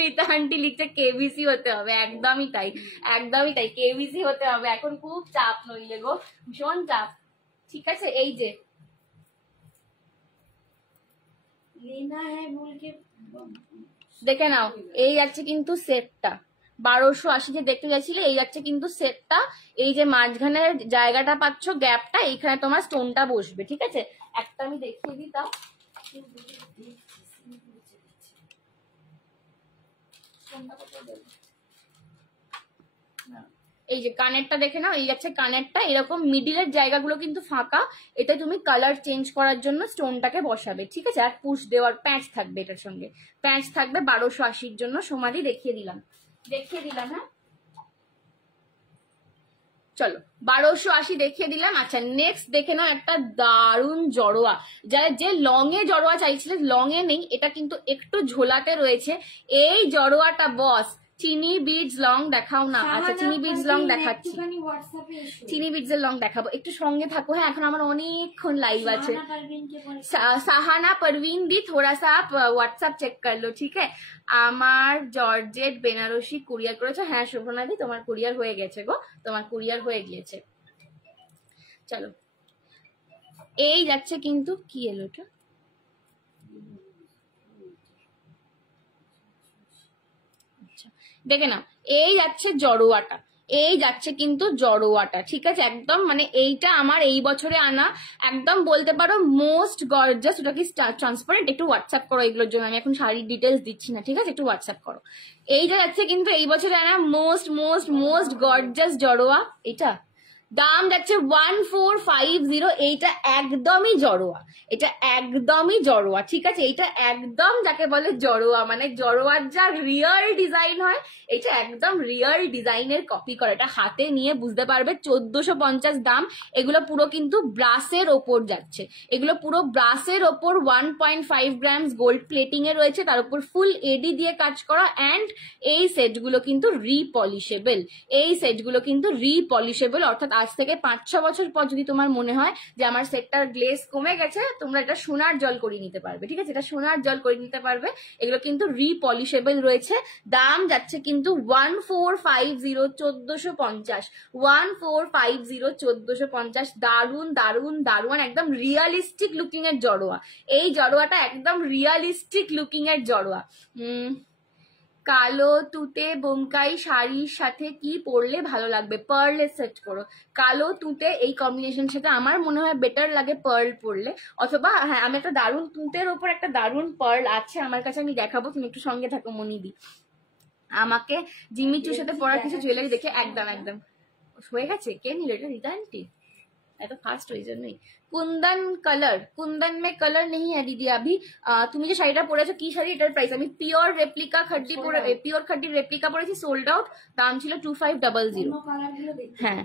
রীতা আন্টি লিখছে কেবিসি হতে হবে। একদমই তাই, একদমই তাই, কেবিসি হতে হবে। এখন খুব চাপ, নইলে গো ভীষণ চাপ, ঠিক আছে। এই যে লেনা হ্যাঁ বলকে দেখে নাও, এই যাচ্ছে কিন্তু সেটটা 1280 যে দেখতে গেছিলে, এই যাচ্ছে কিন্তু সেটটা। এই যে মাঝখানের জায়গাটা পাচ্ছ, গ্যাপটা, এইখানে তোমার স্টোনটা বসবে, ঠিক আছে। একটা আমি দেখিয়ে দিতাম, এই যে কানেরটা দেখে নাও, এই যাচ্ছে কানেরটা। এরকম মিডিলের জায়গাগুলো কিন্তু ফাঁকা, এটা তুমি কালার চেঞ্জ করার জন্য স্টোনটাকে বসাবে, ঠিক আছে। আর পুশ দেওয়ার প্যাঁচ থাকবে, এটার সঙ্গে প্যাঁচ থাকবে 1280-র জন্য। সমাধি দেখিয়ে দিলাম। হ্যাঁ চলো 1280 দেখিয়ে দিলাম। আচ্ছা নেক্সট দেখে নাও একটা দারুণ জড়োয়া। যারা যে লং এ জড়োয়া চাইছিলেন, লং এ নেই, এটা কিন্তু একটু ঝোলাতে রয়েছে। এই জড়োয়াটা বস চিনি বিডস লং দেখাও না। আচ্ছা চিনি বিডস লং দেখাচ্ছি, চিনি বিডস এর লং দেখাবো, একটু সঙ্গে থাকো। হ্যাঁ, এখন আমার অনেকক্ষণ লাইভ আছে। সাহানা পারভিন দি थोड़ा सा आप व्हाट्सएप चेक कर लो, ठीक है। আমার জর্জেট বেনারসি কুরিয়ার করেছে। হ্যাঁ শোভনা দি, তোমার কুরিয়ার হয়ে গেছে গো, তোমার কুরিয়ার হয়ে গিয়েছে। চলো এই যাচ্ছে কিন্তু কি এলো এটা, দেখে নাও, এই যাচ্ছে জড়োয়াটা, এই যাচ্ছে কিন্তু জড়োয়াটা, ঠিক আছে? একদম মানে এইটা আমার এই বছরে আনা, একদম বলতে পারো মোস্ট গর্জাস। ওটা কি ট্রান্সপারেন্ট? একটু হোয়াটসঅ্যাপ করো এগুলোর জন্য, আমি এখন শাড়ির ডিটেলস দিচ্ছি না, ঠিক আছে? একটু হোয়াটসঅ্যাপ করো। এইটা যাচ্ছে কিন্তু এই বছরে আনা মোস্ট মোস্ট মোস্ট গর্জাস জড়োয়া। এটা দাম যাচ্ছে 1450। এইটা একদমই জড়োয়া, এটা একদমই জড়োয়া, ঠিক আছে? এইটা একদম যাকে বলে জড়োয়া, মানে জড়োয়ার যা রিয়েল ডিজাইন হয়, এটা একদম রিয়েল ডিজাইনের কপি করা। এটা হাতে নিয়ে বুঝতে পারবে। 1450 দাম। এগুলো পুরো কিন্তু ব্রাসের ওপর যাচ্ছে, এগুলো পুরো ব্রাসের ওপর 1.5 গ্রামস গোল্ড প্লেটিং এ রয়েছে, তার উপর ফুল এডি দিয়ে কাজ করা। অ্যান্ড এই সেটগুলো কিন্তু রিপলিশেবল, এই সেটগুলো কিন্তু রিপলিশেবল, অর্থাৎ আজ থেকে 5-6 বছর পর যদি তোমার মনে হয় যে আমার সেটটার গ্লেজ কমে গেছে, তোমরা এটা সোনার জল করে নিতে পারবে, ঠিক আছে? এটা সোনার জল করে নিতে পারবে। এগুলো কিন্তু রিপলিশেবল রয়েছে। দাম যাচ্ছে কিন্তু 1450, 1450, 1450, 1450। দারুন দারুন দারুন, একদম রিয়ালিস্টিক লুকিং এর জড়োয়া। এই জড়োয়াটা একদম রিয়ালিস্টিক লুকিং এর জড়োয়া। কালো তুতে বোমকাই শাড়ির সাথে কি পরলে ভালো লাগবে? পার্লে সেট করো। কালো তুতে এই কম্বিনেশন সাথে আমার মনে হয় বেটার লাগে পার্ল পরলে, অথবা হ্যাঁ, আমি একটা দারুন তুতের ওপর একটা দারুন পার্ল আছে আমার কাছে, আমি দেখাবো, তুমি একটু সঙ্গে থাকো মনিদি। আমাকে জিমিচুর সাথে পরার কিছু জুয়েলারি দেখে একদম একদম হয়ে গেছে। কে নিল এটা? রিটার্নটি এত ফাস্ট ওই জন্যই। কুন্দন কালার, কুন্দন মে কালার নেই হ্যাঁ দিদি अभी। তুমি যে শাড়িটা পরেছো কি শাড়ি? এটার প্রাইস, আমি পিওর রেপ্লিকা খাড্ডি পরে, পিওর খাড্ডির রেপ্লিকা পরেছি, সোল্ড আউট। দাম ছিল 2500। হ্যাঁ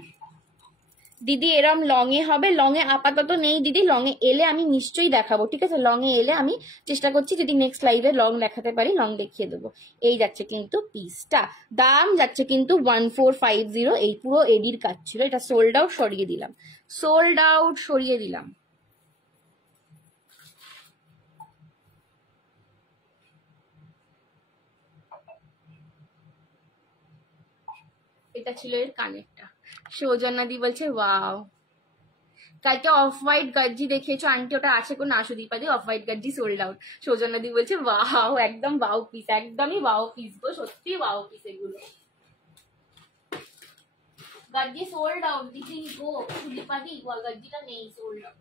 দিদি এরম লং এ হবে? লং এ আপাতত নেই দিদি, লং এ এলে আমি নিশ্চয়ই দেখাবো, ঠিক আছে? লং এ এলে আমি চেষ্টা করছি যদি নেক্সট লাইভে লং দেখাতে পারি, লং দেখিয়ে দেবো। এই যাচ্ছে কিন্তু পিসটা, দাম যাচ্ছে কিন্তু 1450। এই পুরো এডির কাজ ছিল, এটা সোল্ড আউট, সরিয়ে দিলাম, সোল্ড আউট সরিয়ে দিলাম। এটা ছিল এর কানেরটা। সৌজন্যাদি বলছে ওয়াও, কালকে অফ হোয়াইট গার্জি দেখিয়েছো আন্টি, ওটা আছে কোন? না সুদীপাদি, অফ হোয়াইট গার্জি সোল্ড আউট। সৌজন্যাদি বলছে ওয়াও, একদম ওয়াও পিস, একদমই ওয়াও পিস গো, সত্যি ওয়াও পিস এগুলো। গার্জি সোল্ড আউট দিদি গো, সুদীপাদি গার্জিটা নেই, সোল্ড আউট।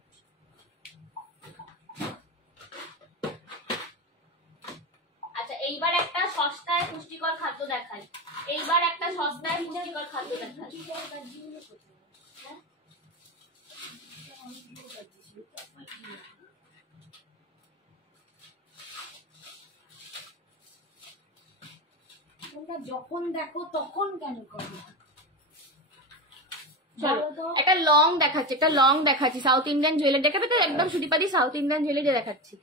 আচ্ছা এইবার একটা সস্তায় পুষ্টিকর খাদ্য দেখাই, এইবার একটা সস্তায় পুষ্টিকর খাদ্য দেখাই। তোমরা যখন দেখো তখন কেন করো? একটা লং দেখাচ্ছি, একটা লং দেখাচ্ছি, সাউথ ইন্ডিয়ান জুয়েলারি দেখাবে তো একদম সুদীপাদি, সাউথ ইন্ডিয়ান জুয়েলারি দেখাচ্ছি।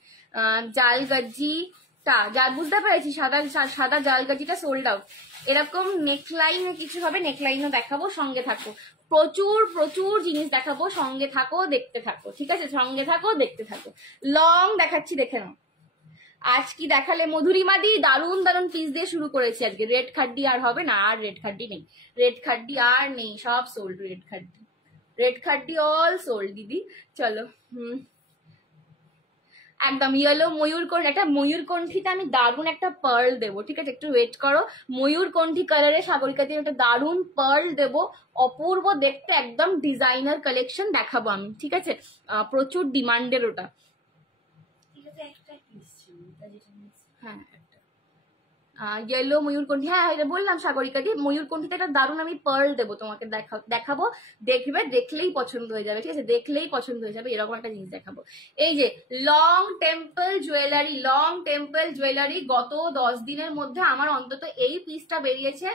জাল গজ্জিটা যা বুঝতে পেরেছি, সাদা সাদা জাল গজ্জিটা সোল্ড আউট। এরকম নেকলাইনে কিছু হবে, নেকলাইনও দেখাবো, সঙ্গে থাকো। প্রচুর প্রচুর জিনিস দেখাবো, সঙ্গে থাকো, দেখতে থাকো, ঠিক আছে? সঙ্গে থাকো, দেখতে থাকো। লং দেখাচ্ছি, দেখে নাও। আজ কি দেখালে মধুরিমা দি? দারুন দারুন পিস দিয়ে শুরু করেছি আজকে। রেড খাড্ডি আর হবে না, আর রেড খাড্ডি নেই, রেড খাড্ডি আর নেই, সব sold. Red খাড্ডি, red খাড্ডি all sold দিদি। চলো একদম ইয়েলো ময়ূরকণ্ঠী, একটা ময়ূরকণ্ঠীতে আমি দারুন একটা পার্ল দেবো, ঠিক আছে? একটু ওয়েট করো। ময়ূরকণ্ঠী কালারে সাগরিকাতে একটা দারুন পার্ল দেবো, অপূর্ব দেখতে, একদম ডিজাইনার কালেকশন দেখাবো আমি, ঠিক আছে? প্রচুর ডিমান্ডের ওটা। হ্যাঁ ইয়েলো ময়ূরকণ্ঠী, হ্যাঁ বললাম সাগরিকা দি, ময়ূরকণ্ঠীতে একটা দারুণ আমি পার্ল দেবো তোমাকে, দেখাবো, দেখবে, দেখলেই পছন্দ হয়ে যাবে, ঠিক আছে? দেখলেই পছন্দ হয়ে যাবে, এরকম একটা জিনিস দেখাবো। এই যে long temple jewellery, long temple jewellery, গত 10 দিনের মধ্যে আমার অন্তত এই পিসটা বেরিয়েছে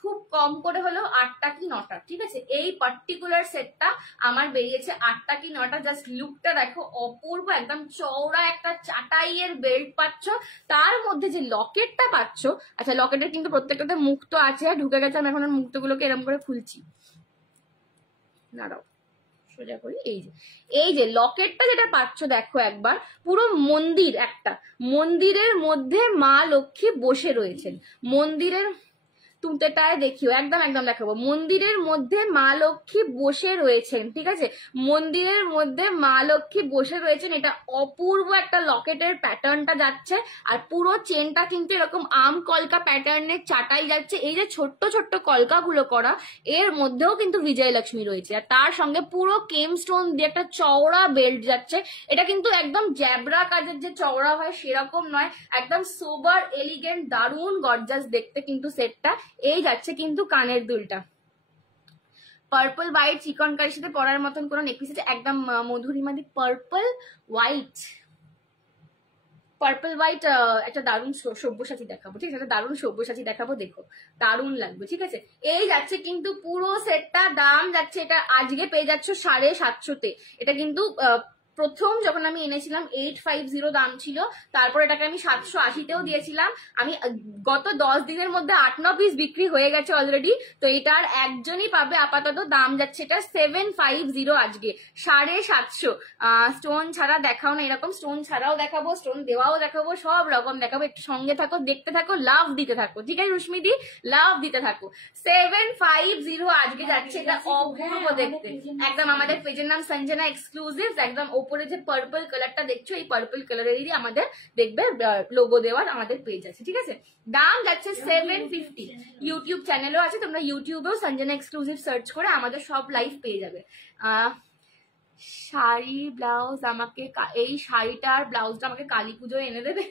খুব কম করে হলেও 8টা কি 9টা, ঠিক আছে? এই পার্টিকুলার সেটটা আমার বেরিয়েছে 8টা কি 9টা। জাস্ট লুকটা দেখো, অপূর্ব, একদম চওড়া একটা চাটাইয়ের বেল্ট পাচ্ছ, তার মধ্যে যে লকেটটা পাচ্ছ। আচ্ছা লকেটের কিন্তু প্রত্যেকটাতে মুখ তো আছে, ঢুকে গেছে, আমি এখন মুক্তগুলোকে এরকম করে খুলছি, দাঁড়াও সোজা করি। এই যে লকেটটা যেটা পাচ্ছ দেখো একবার, পুরো মন্দির, একটা মন্দিরের মধ্যে মা লক্ষ্মী বসে রয়েছেন, মন্দিরের তুঁতেটায় দেখিও, একদম একদম দেখাবো। মন্দিরের মধ্যে মা লক্ষ্মী বসে রয়েছেন, ঠিক আছে, মন্দিরের মধ্যে মা লক্ষ্মী বসে রয়েছেন। এটা অপূর্ব একটা লকেটের প্যাটার্নটা যাচ্ছে, আর পুরো চেনটা কিন্তু এরকম আম কলকা প্যাটার্নের চাটাই যাচ্ছে। এই যে ছোট্ট ছোট্ট কলকাগুলো করা, এর মধ্যেও কিন্তু বিজয়লক্ষ্মী রয়েছে, আর তার সঙ্গে পুরো কেম স্টোন দিয়ে একটা চওড়া বেল্ট যাচ্ছে। এটা কিন্তু একদম জ্যাবরা কাজের যে চওড়া হয় সেরকম নয়, একদম সোবার এলিগেন্ট দারুণ গর্জাস দেখতে কিন্তু সেটটা। এই যাচ্ছে কিন্তু কানের দুলটা, পার্পল হোয়াইট চিকন কারির সাথে পরার মতন কোনো নেকপিস আছে, একদম মধুরিমাদি পার্পল হোয়াইট। পার্পল হোয়াইট একটা দারুণ সব্যসাচী দেখাবো, ঠিক আছে, একটা দারুণ সব্যসাচী দেখাবো, দেখো দারুণ লাগবে, ঠিক আছে। এই যাচ্ছে কিন্তু পুরো সেটটা, দাম যাচ্ছে এটা আজকে পেয়ে যাচ্ছ 750-তে। এটা কিন্তু প্রথম যখন আমি এনেছিলাম 850 দাম ছিল, তারপর এটাকে আমি 780-তেও দিয়েছিলাম। আমি গত 10 দিনের মধ্যে 8-9 পিস বিক্রি হয়ে গেছে অলরেডি। তো এটার একজনই পাবে আপাতত, দাম যাচ্ছে এটা 750 আজকে, 750। স্টোন ছাড়া দেখাও না, এরকম স্টোন ছাড়াও দেখাবো, স্টোন দেওয়াও দেখাবো, সব রকম দেখাবো। একটু সঙ্গে থাকো, দেখতে থাকো, লাভ দিতে থাকো, ঠিক আছে রুশ্মিদি, লাভ দিতে থাকো। 750 আজকে যাচ্ছে, এটা অপূর্ব দেখতে, একদম আমাদের পেজের নাম সঞ্জনা এক্সক্লুসিভ। একদম ওপরে যে পার্পল কালারটা দেখছো, এই পার্পল কালারেরই আমাদের দেখবে লোগো দেওয়ার আমাদের পেজ আছে, ঠিক আছে। দাম যাচ্ছে 750। ইউটিউব চ্যানেলও আছে, তোমরা ইউটিউবেও সঞ্জনা এক্সক্লুসিভ সার্চ করে আমাদের সব লাইভ পেয়ে যাবে। শাড়ি ব্লাউজ আমাকে, এই শাড়িটার ব্লাউজটা আমাকে কালী পুজোয় এনে দেবে?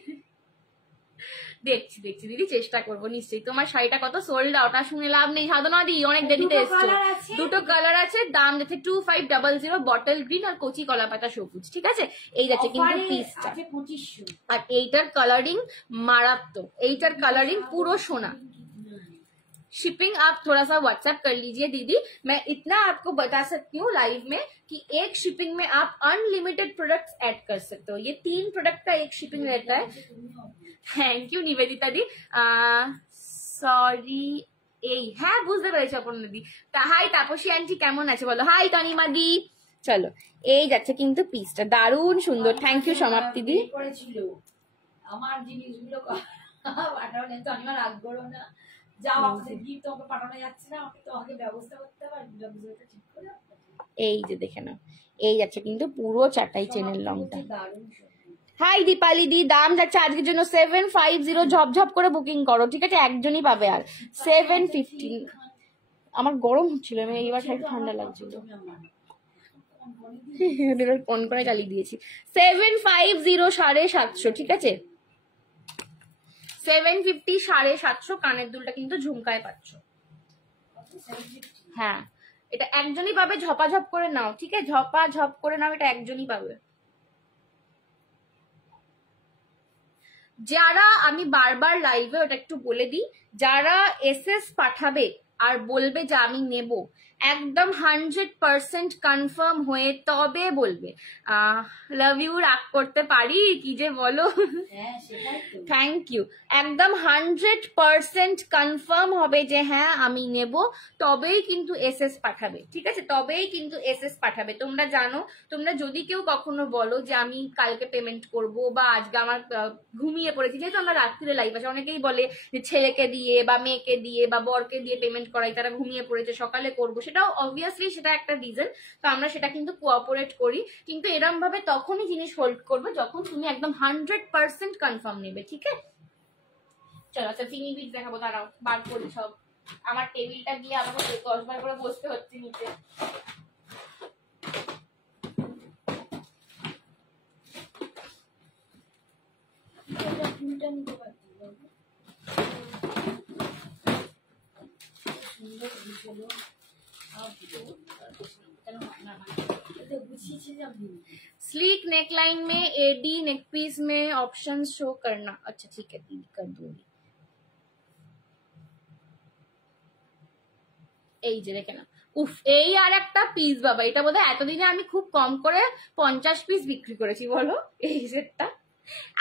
দেখছি দেখছি দিদি, চেষ্টা করবো নিশ্চয়ই। তোমার শাড়িটা কত সোল্ড আউট, আর শুনে লাভ নেই সাধনা দি, অনেক দেরিতে এসছো। দুটো কালার আছে, দাম যাচ্ছে 2500, বটল গ্রিন আর কচি কলা পাতা সবুজ, ঠিক আছে। এই যাচ্ছে কিন্তু পিসটা, আর এইটার কালারিং মারাত্মক, এইটার কালারিং পুরো সোনা। शिपिंग आप थोड़ा सा व्हाट्सएप कर लीजिए दीदी, मैं इतना आपको बता सकती हूँ लाइव में कि एक शिपिंग में आप अनलिमिटेड प्रोडक्ट्स ऐड कर सकते हो। ये 3 प्रोडक्ट का एक शिपिंग रहता है। Thank you Nivedita the. Sorry এই হ্যাঁ বুঝতে পেরেছি অপর্ণা দি। হাই তাপসী আন্টি কেমন আছে বলো, হাই তনিমা দি। চলো এই যাচ্ছে কিন্তু পিসটা, দারুণ সুন্দর। থ্যাংক ইউ সমাপ্তি দি। আমার জিনিসগুলো পাঠানো, তনিমা রাগ করো না, যাও আপনাদের গিফট তোমাকে পাঠানো যাচ্ছে না, আমাকে তো আগে ব্যবস্থা করতে হবে, ব্যবস্থাটা ঠিক করে। এই যে দেখে নাও, এই যাচ্ছে কিন্তু পুরো চাটাই চেনের লংটা। হাই দীপালি দি, দাম যাচ্ছে আজকের জন্য 750, ঝপঝপ করে বুকিং করো, ঠিক আছে, একজনই পাবে। আর 750, আমার গরম হচ্ছিল, আমি এইবার ঠান্ডা লাগছিল, ফোন করে গালি দিয়েছি। 750, 750, ঠিক আছে, 750, 750। কানের দুলটা কিন্তু ঝুমকায় পাচ্ছ, হ্যাঁ এটা একজনই পাবে, ঝপাঝপ করে নাও, ঠিক আছে, ঝপাঝপ করে নাও, এটা একজনই পাবে। যারা, আমি বারবার লাইভে ওটা একটু বলে দিই, যারা এসএস পাঠাবে আর বলবে যে আমি নেব, একদম 100% কনফার্ম হয়ে তবে বলবে। লাভ ইউ, রাগ করতে পারি কি যে বলো, থ্যাংক ইউ। একদম 100% কনফার্ম হবে যে হ্যাঁ আমি নেব, তবেই কিন্তু এসএস পাঠাবে, ঠিক আছে, তবেই কিন্তু এসএস পাঠাবে। তোমরা জানো, তোমরা যদি কেউ কখনো বলো যে আমি কালকে পেমেন্ট করব, বা আজকে আমার ঘুমিয়ে পড়েছি, যেহেতু আমরা রাত্রিরে লাইভ আছে, অনেকেই বলে যে ছেলেকে দিয়ে বা মেয়েকে দিয়ে বা বরকে দিয়ে পেমেন্ট করাই, তারা ঘুমিয়ে পড়েছে সকালে করবো, সেটাও অবভিয়াসলি সেটা একটা রিজন, তো আমরা সেটা কিন্তু কোঅপারেট করি। কিন্তু এরম ভাবে তখনই জিনিস হোল্ড করবে যখন তুমি একদম 100% কনফার্ম নেবে, ঠিক আছে। চলো আচ্ছা ফিনি বিট দেখাবো, দাঁড়াও বার করি সব, আমার টেবিলটা গিয়ে আমাকে 10 বার করে বসতে হচ্ছে নিচে। स्लीक नेकलाइन में एडी नेक पीस में ऑप्शन शो करना, अच्छा ठीक है दीदी कर दूंगी। এই যে দেখে না, উফ এই আর একটা পিস বাবা, এটা বোধহয় এতদিনে আমি খুব কম করে 50 পিস বিক্রি করেছি বলো, এই সেটটা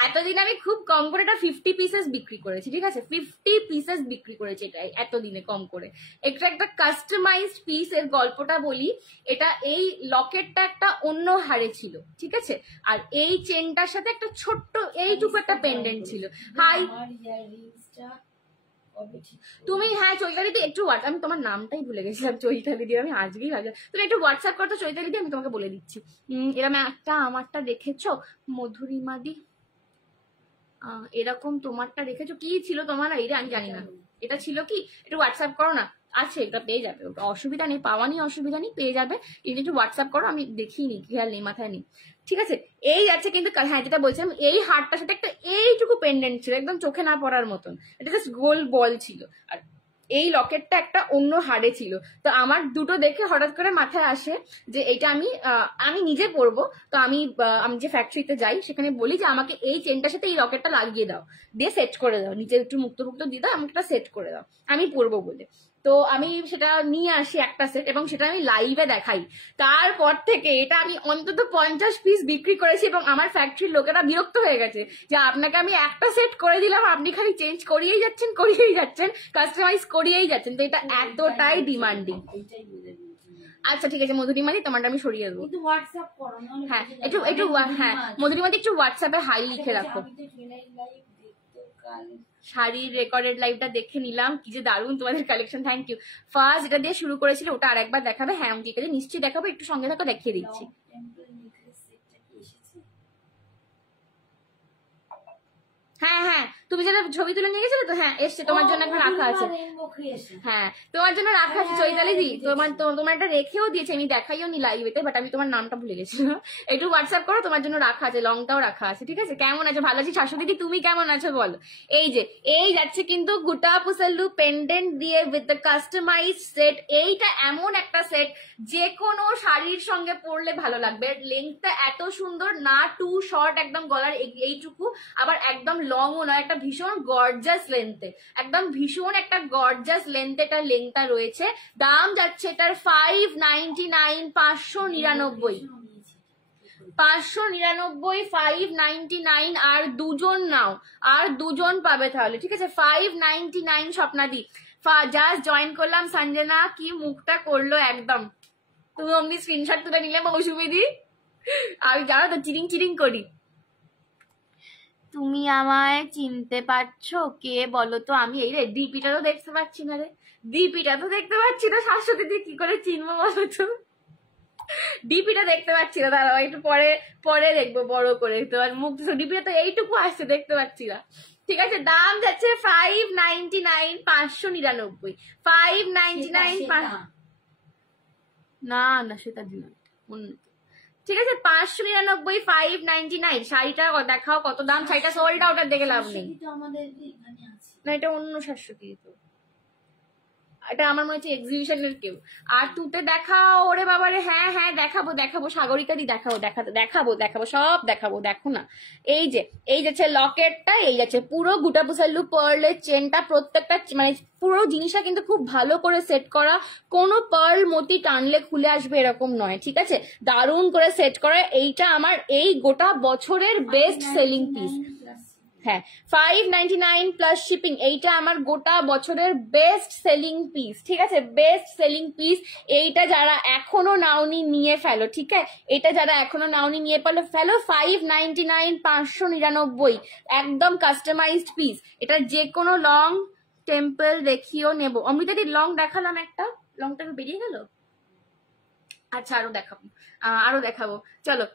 এতদিন আমি খুব কম করে এটা 50 পিসেস বিক্রি করেছি, ঠিক আছে, 50 পিসেস বিক্রি করেছি এটা এতদিনে কম করে। এটা একটা কাস্টমাইজড পিস, এর গল্পটা বলি। এটা এই লকেটটা একটা অন্য হারে ছিল, ঠিক আছে, আর এই চেনটার সাথে একটা ছোট্ট এইটুকু একটা পেন্ডেন্ট ছিল। হাই কবে ঠিক তুমি হ্যাঁ চৈতালি দি একটু আমি তোমার নামটাই ভুলে গেছিলাম, চৈতালি দি, আমি আজকেই ভাবছি। তুমি একটু হোয়াটসঅ্যাপ করতো চৈতালি দি, আমি তোমাকে বলে দিচ্ছি। এরকম একটা আমারটা দেখেছো মধুরিমা দি, এরকম তোমারটা রেখেছো, কি ছিল তোমার এইটা আমি জানি না, এটা ছিল কি, একটু হোয়াটসঅ্যাপ করো না। আছে, এটা পেয়ে যাবে, ওটা অসুবিধা নেই, পাওয়া নিয়ে অসুবিধা নেই, পেয়ে যাবে। কিন্তু একটু হোয়াটসঅ্যাপ করো, আমি দেখিনি, খেয়াল নেই, মাথায় নেই, ঠিক আছে। এই যাচ্ছে কিন্তু, হ্যাঁ যেটা বলছিলাম, এই হারটার সাথে একটা এইটুকু পেন্ডেন্ট ছিল, একদম চোখে না পড়ার মতন, এটা জাস্ট গোল বল ছিল। আর এই লকেটটা একটা অন্য হাড়ে ছিল। তো আমার দুটো দেখে হঠাৎ করে মাথায় আসে যে এটা আমি নিজে পরবো। তো আমি যে ফ্যাক্টরিতে যাই সেখানে বলি যে আমাকে এই চেনটার সাথে এই লকেটটা লাগিয়ে দাও, দিয়ে সেট করে দাও, নিচে একটু মুক্ত দিয়ে দাও, আমাকে একটা সেট করে দাও, আমি পরবো বলে। তো আমি সেটা নিয়ে আসি একটা সেট, এবং সেটা আমি লাইভে দেখাই। তারপর থেকে এটা আমি অন্তত 50 পিস বিক্রি করেছি, এবং আমার ফ্যাক্টরির লোকেরা বিরক্ত হয়ে গেছে যে আপনাকে আমি একটা সেট করে দিলাম, আপনি খালি চেঞ্জ করিয়েই যাচ্ছেন, কাস্টমাইজ করিয়েই যাচ্ছেন। তো এটা এতটাই ডিমান্ডিং। আচ্ছা ঠিক আছে মধুরিমাদি, তোমারটা আমি সরিয়ে দেবো। হ্যাঁ একটু হ্যাঁ মধুরিমাদি, একটু হোয়াটসঅ্যাপে হাই লিখে রাখো। শাড়ির রেকর্ডেড লাইভটা দেখে নিলাম, কি যে দারুণ তোমাদের কালেকশন, থ্যাংক ইউ। ফার্স্ট যেটা দিয়ে শুরু করেছিল ওটা আরেকবার দেখাবে? হ্যাঁ ঠিক আছে, নিশ্চয়ই দেখাবো, একটু সঙ্গে থাকো, দেখিয়ে দিচ্ছি। হ্যাঁ হ্যাঁ তুমি যেটা ছবি তুলে নিয়ে গেছিলে তো, হ্যাঁ এসছে, তোমার জন্য এখন রাখা আছে। হ্যাঁ তোমার জন্য রাখা আছে চৈতালি দি, তোমার একটা রেখেও দিয়েছে, আমি দেখাইও নি লাইভেতে, বাট আমি তোমার নামটা ভুলে গেছিলাম। একটু হোয়াটসঅ্যাপ করো, তোমার জন্য রাখা আছে, লংটাও রাখা আছে, ঠিক আছে। কেমন আছো? ভালো আছি শাশুড়ি দি, তুমি কেমন আছো বলো? এই যাচ্ছে কিন্তু গুটা পুসাল্লু পেন্ডেন্ট দিয়ে উইথ দ্য কাস্টমাইজ সেট। এইটা এমন একটা সেট যে কোনো শাড়ির সঙ্গে পরলে ভালো লাগবে। লেন্থটা এত সুন্দর না, টু শর্ট একদম গলার এইটুকু, আবার একদম লংও নয়, একটা ভীষণ গর্জাস লেন্থে, একদম ভীষণ একটা গর্জাস লেন্থে এটা লেন্থটা রয়েছে। দাম যাচ্ছে এটার 599, 599, 599, আর দুজন নাও, আর দুজন পাবে তাহলে, ঠিক আছে। 599 স্বপ্নাদি, জাস্ট জয়েন করলাম। সঞ্জনা কি মুখটা করলো একদম, তুমি অমনি স্ক্রিনশট তুলে নিলে মৌসুমিদি, আমি জানো তো চিরিং চিরিং করি। তুমি আমায় চিনতে পারছো কে বলো তো? আমি এই রে ডিপিটা তো দেখতে পাচ্ছি না রে, ডিপিটা তো দেখতে পাচ্ছি না, শাশ্বতী দিয়ে কি করে চিনবো বলো তো? ডিপিটা দেখতে পাচ্ছি না, দাঁড়াও একটু পরে দেখবো বড় করে। তোমার মুখ ডিপিটা তো এইটুকু আসছে, দেখতে পাচ্ছি না, ঠিক আছে। দাম যাচ্ছে 599, 599, 599, না সেটা দিন অন্য, ঠিক আছে। 599, 599। শাড়িটা দেখাও কত দাম, শাড়িটা সোল্ড আউট, আর দেখে লাভ নেই। না এটা অন্য শাশ্বতী, তো এটা আমার মনে হচ্ছে এক্সিবিশনের কেউ। আর তুতে দেখাও, ওরে বাবারে, হ্যাঁ দেখাবো সাগরিকা দি, দেখাবো সব দেখাবো, দেখো না। এই যাচ্ছে লকেটটা, এই যাচ্ছে পুরো গুটা পুসাল্লু পার্লের চেনটা, প্রত্যেকটা মানে পুরো জিনিসটা কিন্তু খুব ভালো করে সেট করা, কোনো পার্ল মতি টানলে খুলে আসবে এরকম নয়, ঠিক আছে। দারুণ করে সেট করা। এইটা আমার এই গোটা বছরের বেস্ট সেলিং পিস। হ্যাঁ 599 প্লাস শিপিং, এইটা আমার গোটা বছরের বেস্ট সেলিং পিস, ঠিক আছে, বেস্ট সেলিং পিস। এইটা যারা এখনো নাওনি নিয়ে ফেলো, ঠিক আছে, এটা যারা এখনো নাওনি নিয়ে ফেলো। 599, 599, একদম কাস্টমাইজড পিস। এটা যে কোনো লং টেম্পল দেখিও নেবো। অমৃতাদির লং দেখালাম, একটা লংটা বেরিয়ে গেল, আচ্ছা আরো দেখাবো চলো।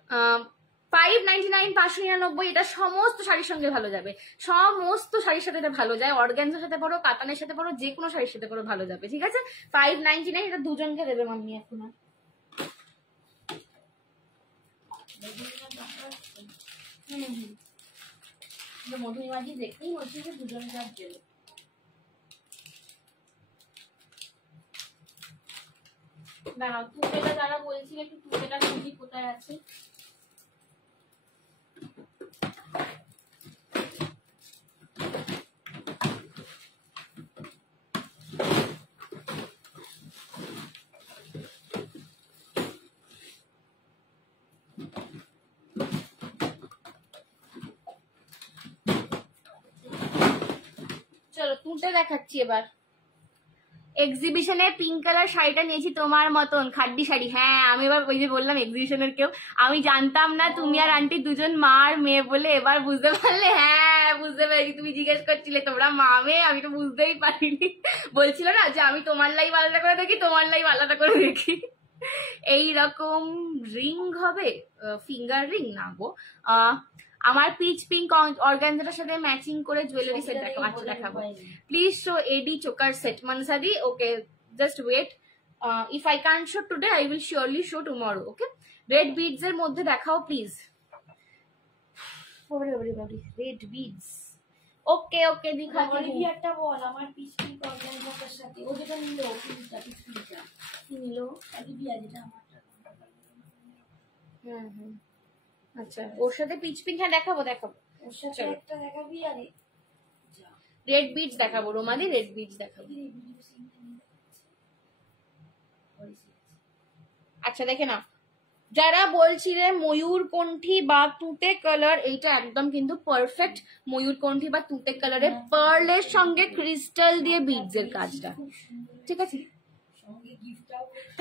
599, 599, এটা সমস্ত শাড়ির সঙ্গে ভালো যাবে, সমস্ত শাড়ির সাথে এটা ভালো যায়, অর্গানজার সাথে পরো, কাতানের সাথে পরো, যে কোনো শাড়ির সাথে পরো ভালো যাবে, ঠিক আছে। 599, এটা দুজনকে দেবে মাম্মি এখন। মধুরিমাজি দেখতেই বলছি যে দুজনকে দেবে। দাঁড়াও, তুতেটা যারা বলছিলে একটু তুতেটা খুঁজি কোথায় আছে। চলো তুতে দেখাচ্ছি এবার। এক্সিবিশনে পিঙ্ক কালার শাড়িটা নিয়েছি তোমার মতন, খাড্ডি শাড়ি। হ্যাঁ আমি এবার ওই যে বললাম এক্সিবিশনের কেউ, আমি জানতাম না তুমি আর আন্টি দুজন মা আর মেয়ে বলে, এবার বুঝতে পারলে? হ্যাঁ বুঝতে পারিনি, তুমি জিজ্ঞেস করছিলে তোমরা মামে, আমি তো বুঝতেই পারিনি। বলছিল না যে আমি তোমার লাইভ আলাদা করে দেখি, তোমার লাইভ আলাদা করে দেখি। এইরকম রিং হবে, ফিঙ্গার রিং না গো, আমার পিচ পিঙ্ক অর্গানজাটার সাথে ম্যাচিং করে জুয়েলারি সেট দেখাবো। আচ্ছা দেখাবো, please show AD choker set মনসাদি। Okay, just wait, if I can't show today I will surely show tomorrow. Okay, red beads এর মধ্যে দেখাও please. Red beads, okay okay দিখাতে অলিভি একটা বল আমার পিচ পিঙ্ক অর্গানজাটার সাথে, ও যেটা নিল পিঙ্কটা, পিচ পিঙ্কটা কি নিল? অলিভিয়া যেটা আমারটা। হ্যাঁ হ্যাঁ, আচ্ছা ওর সাথে পিচ পিঙ্ক, হ্যাঁ দেখাবো দেখাবো। ওর সাথে একটা দেখাবি। আরে রেড বিডস দেখাবো রোমাদি, রেড বিডস দেখাবো। আচ্ছা দেখে না, যারা বলছিলে ময়ূরকণ্ঠী বা তুতে কালার, এইটা একদম কিন্তু পারফেক্ট ময়ূরকণ্ঠী বা তুতে কালারের পার্লের সঙ্গে ক্রিস্টাল দিয়ে বিডস এর কাজটা, ঠিক আছে।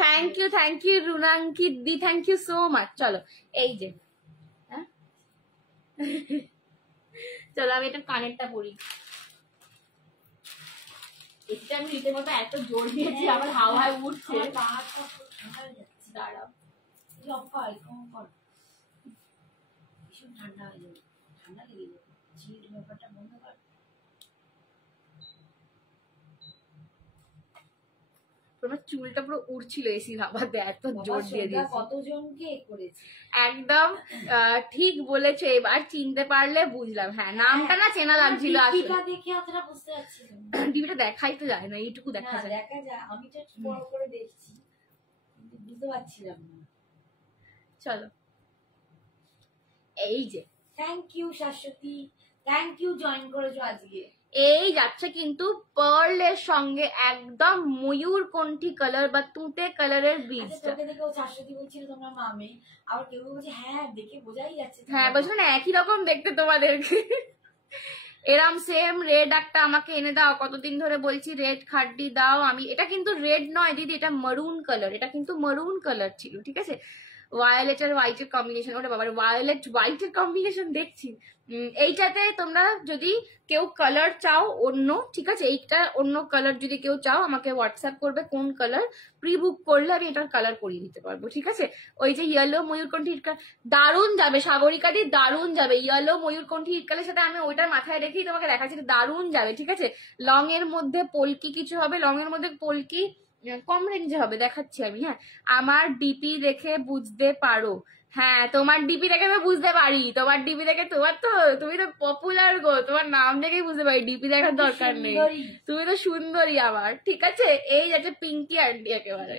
Thank you Runankita di, thank you so much. চলো এই যে, হ্যাঁ চলো আমি এটা কানেরটা পরি। এটা আমি রীতিমতো এত জোর দিয়েছি, আমার হাওয়ায় উঠছে। দাঁড়াও, ঠান্ডা হয়ে যাবে, ঠান্ডা লেগে যাবে, ঝির ব্যাপারটা বন্ধ কর। তোমার চুলটা পুরো উড়ছিল এসির হাওয়াতে, এত জোর দিয়ে দিয়েছি। কতজনকে করেছে একদম ঠিক বলেছো, এবার চিনতে পারলে বুঝলাম। হ্যাঁ নামটা না চেনা লাগছিল আসলে, দেখে অতটা বুঝতে পারছিলাম। টিভিটা দেখাই তো যায় না, এইটুকু দেখা যায়। দেখা যায়, আমি তো বড় করে দেখছি কিন্তু বুঝতে পারছিলাম না। চলো এই যে, thank you Shashwati, thank you join করেছো আজকে। এই যাচ্ছে কিন্তু পার্লের সঙ্গে একদম ময়ূরকণ্ঠী কালার বা তুতে কালারের বীজটা। তোকে দেখে ও শাশ্বতী বলছিল তোমরা মামে, আবার কেউ বলছে হ্যাঁ দেখে বোঝাই যাচ্ছে। হ্যাঁ বলছো না একই রকম দেখতে তোমাদেরকে। এরম সেম রেড একটা আমাকে এনে দাও, কতদিন ধরে বলছি রেড খাড্ডি দাও। আমি এটা কিন্তু রেড নয় দিদি, এটা মারুন কালার, এটা কিন্তু মারুন কালার ছিল, ঠিক আছে। ভায়োলেট আর হোয়াইটের কম্বিনেশন, ওটা বাবার ভায়োলেট হোয়াইটের কম্বিনেশন দেখছি। এইটাতে তোমরা যদি কেউ কালার চাও অন্য, ঠিক আছে, এইটা অন্য কালার যদি কেউ চাও আমাকে হোয়াটসঅ্যাপ করবে কোন কালার, প্রি বুক করলে আমি এটার কালার করিয়ে দিতে পারবো, ঠিক আছে। ওই যে ইয়েলো ময়ূরকণ্ঠী ইটকাল দারুণ যাবে, সাগরিকা দি দারুণ যাবে। ইয়েলো ময়ূরকণ্ঠী ইটকালের সাথে আমি ওইটার মাথায় রেখেই তোমাকে দেখাচ্ছি, দারুণ যাবে, ঠিক আছে। লং এর মধ্যে পলকি কিছু হবে, লং এর মধ্যে পলকি কম রেঞ্জে হবে, দেখাচ্ছি আমি। হ্যাঁ আমার ডিপি দেখে বুঝতে পারো, হ্যাঁ তোমার ডিপি দেখে তো বুঝতে পারি, তোমার ডিপি দেখে, তোমার তো, তুমি তো পপুলার গো, তোমার নাম দেখেই বুঝতে পারি, ডিপি দেখার দরকার নেই, তুমি তো সুন্দরী আমার, ঠিক আছে। এই যাচ্ছে পিঙ্কি আন্টি একেবারে,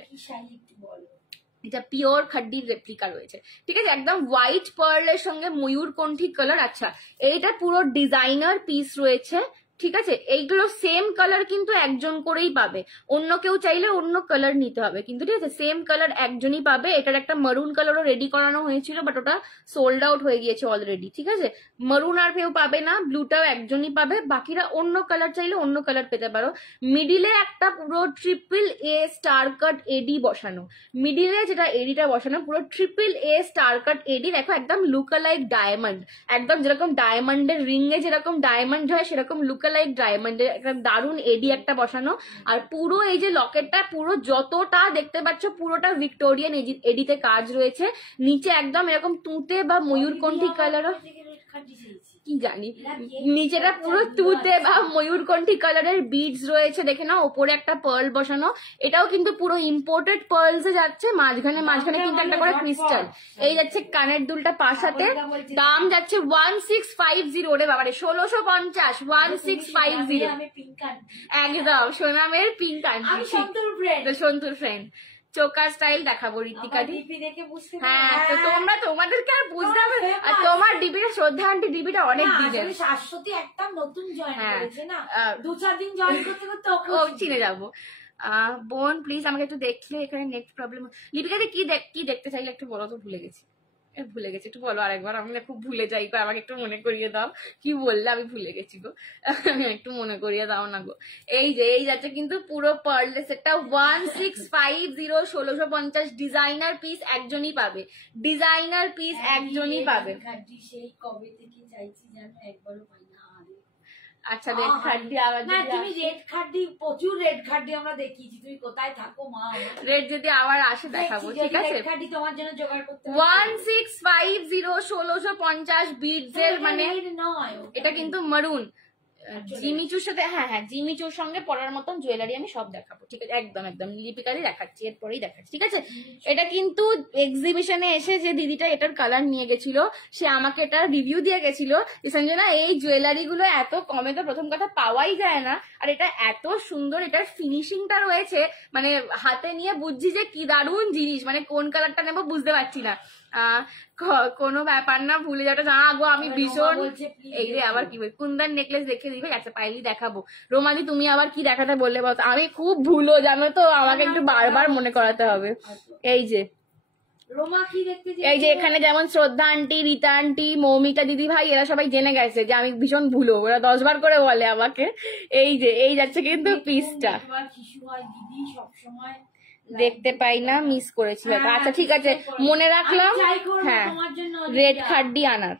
এটা পিওর খাড্ডির রেপ্লিকা রয়েছে, ঠিক আছে, একদম হোয়াইট পার্লের সঙ্গে ময়ূরকণ্ঠী কালার। আচ্ছা এইটা পুরো ডিজাইনার পিস রয়েছে, ঠিক আছে। এইগুলো সেম কালার কিন্তু একজন করেই পাবে, অন্য কেউ চাইলে অন্য কালার নিতে হবে কিন্তু, ঠিক আছে। সেম কালার একজনই পাবে। এটার একটা মারুন কালারও রেডি করানো হয়েছিল, বাট ওটা সোল্ড আউট হয়ে গিয়েছে অলরেডি, ঠিক আছে। মারুন আর কেউ পাবে না, ব্লুটাও একজনই পাবে, বাকিরা অন্য কালার চাইলে অন্য কালার পেতে পারো। মিডিলে একটা পুরো ট্রিপল এ স্টার কাট এডি বসানো, মিডিলে যেটা এডিটা বসানো পুরো ট্রিপল এ স্টার কাট এডি, দেখো একদম লুকালাইক ডায়মন্ড, একদম যেরকম ডায়মন্ডের রিং এ যেরকম ডায়মন্ড হয় সেরকম লুকালাইক ডায়মন্ডের একটা দারুণ এডি একটা বসানো। আর পুরো এই যে লকেটটা পুরো যতটা দেখতে পাচ্ছ পুরোটা ভিক্টোরিয়ান এডিতে কাজ রয়েছে, নিচে একদম এরকম তুতে বা ময়ূরকণ্ঠী কালারও কি জানি, নিচেটা পুরো তুতে বা ময়ূরকণ্ঠী কালারের বিডস রয়েছে, দেখে না, ওপরে একটা পার্ল বসানো, এটাও কিন্তু পুরো ইম্পোর্টেড পার্লস এ যাচ্ছে, মাঝখানে মাঝখানে কিন্তু একটা করে ক্রিস্টাল। এই যাচ্ছে কানের দুলটা পাশাতে, দাম যাচ্ছে 1650, রে বাবারে 1650, 1650, একদম সোনামের pink aunty, santoor friend. Choker style দেখাবো ঋতিকা দি, হ্যাঁ তো তোমরা তোমাদেরকে আর বুঝতে হবে, আর তোমার ডিপিটা শ্রদ্ধা আন্টি ডিপিটা অনেক দিনের, শাশ্বতী একটা নতুন জয়েন করেছে না, 2-4 দিন জয়েন করতে করতে ও চিনে যাবো। বোন প্লিজ আমাকে একটু দেখলে, এখানে নেট প্রবলেম। লিপিকা দি কি দেখতে চাইলে একটু বলো তো, ভুলে গেছি একটু বলো আরেকবার, আমি না খুব ভুলে যাই গো, আমাকে একটু মনে করিয়ে দাও, কি বললে আমি ভুলে গেছি গো, একটু মনে করিয়ে দাও না গো। এই যে এই যাচ্ছে কিন্তু পুরো পার্লেস, একটা 1650, 1650 ডিজাইনার পিস একজনই পাবে, ডিজাইনার পিস একজনই পাবে। সেই কবে থেকে চাইছি জানো, একবারও পাই না। আচ্ছা রেড খাড্ডি আবার না, তুমি রেড খাড্ডি, প্রচুর রেড খাড্ডি আমরা দেখিয়েছি, তুমি কোথায় থাকো মা? রেড যদি আবার আসে দেখাবো, ঠিক আছে? রেড খাড্ডি তোমার জন্য জোগাড় করতে 1650 1650 বিটস এর, মানে নয়, এটা কিন্তু মারুন। জিমিচুর সাথে, হ্যাঁ হ্যাঁ, জিমিচুর সঙ্গে পরার মতন জুয়েলারি আমি সব দেখাবো, ঠিক আছে? একদম একদম লিপিকালি দেখাচ্ছি, এরপরেই দেখাচ্ছি, ঠিক আছে? এটা কিন্তু এক্সিবিশনে এসে যে দিদিটা এটার কালার নিয়ে গেছিল, সে আমাকে এটার রিভিউ দিয়ে গেছিল যে সঞ্জনা এই জুয়েলারি গুলো এত কমে তো প্রথম কথা পাওয়াই যায় না, আর এটা এত সুন্দর, এটার ফিনিশিংটা রয়েছে, মানে হাতে নিয়ে বুঝছি যে কি দারুণ জিনিস, মানে কোন কালারটা নেবো বুঝতে পারছি না। কোনো ব্যাপার না, ভুলে যাওয়াটা না গো, আমি ভীষণ। এই রে আবার কি বল, কুন্দন নেকলেস দেখে দিবে, আচ্ছা পাইলি দেখাবো। রোমাদি তুমি আবার কি দেখাতে বললে বলতো? আমি খুব ভুলো জানো তো, আমাকে একটু বারবার মনে করাতে হবে। এই যে রোমা কি দেখতে, এই যে এখানে যেমন শ্রদ্ধা আন্টি, রীতা আন্টি, মৌমিতা দিদি ভাই এরা সবাই জেনে গেছে যে আমি ভীষণ ভুলো, ওরা 10 বার করে বলে আমাকে। এই যে এই যাচ্ছে কিন্তু পিসটা, দিদি সবসময় দেখতে পাই না, মিস করেছি। আচ্ছা ঠিক আছে, মনে রাখলাম। হ্যাঁ, রেড খাড্ডি আনার,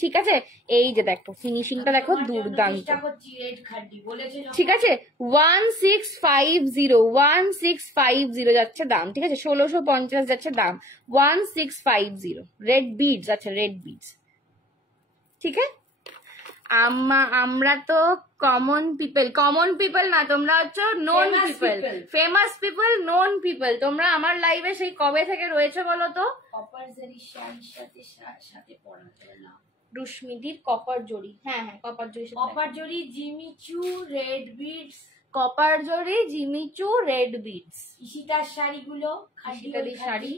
ঠিক আছে? এই যে দেখো ফিনিশিংটা দেখো, দুর্দান্ত, ঠিক আছে? 1650 1650 যাচ্ছে দাম, ঠিক আছে? 1650 যাচ্ছে দাম, 1650 রেড বিডস। আচ্ছা রেড বিডস, ঠিক আছে? আমরা তো কমন পিপল না, তোমরা হচ্ছে known people, famous people, known people. তোমরা আমার লাইভে সেই কবে থেকে রয়েছে বলো তো? রুশ্মিদির কপার জড়ি, হ্যাঁ হ্যাঁ কপার জড়ি, কপার জড়ি, জিমিচু রেড বিডস, কপার জড়ি, জিমিচু রেড বিডস, ঈশিতার শাড়িগুলো, ঈশিতাদির শাড়ি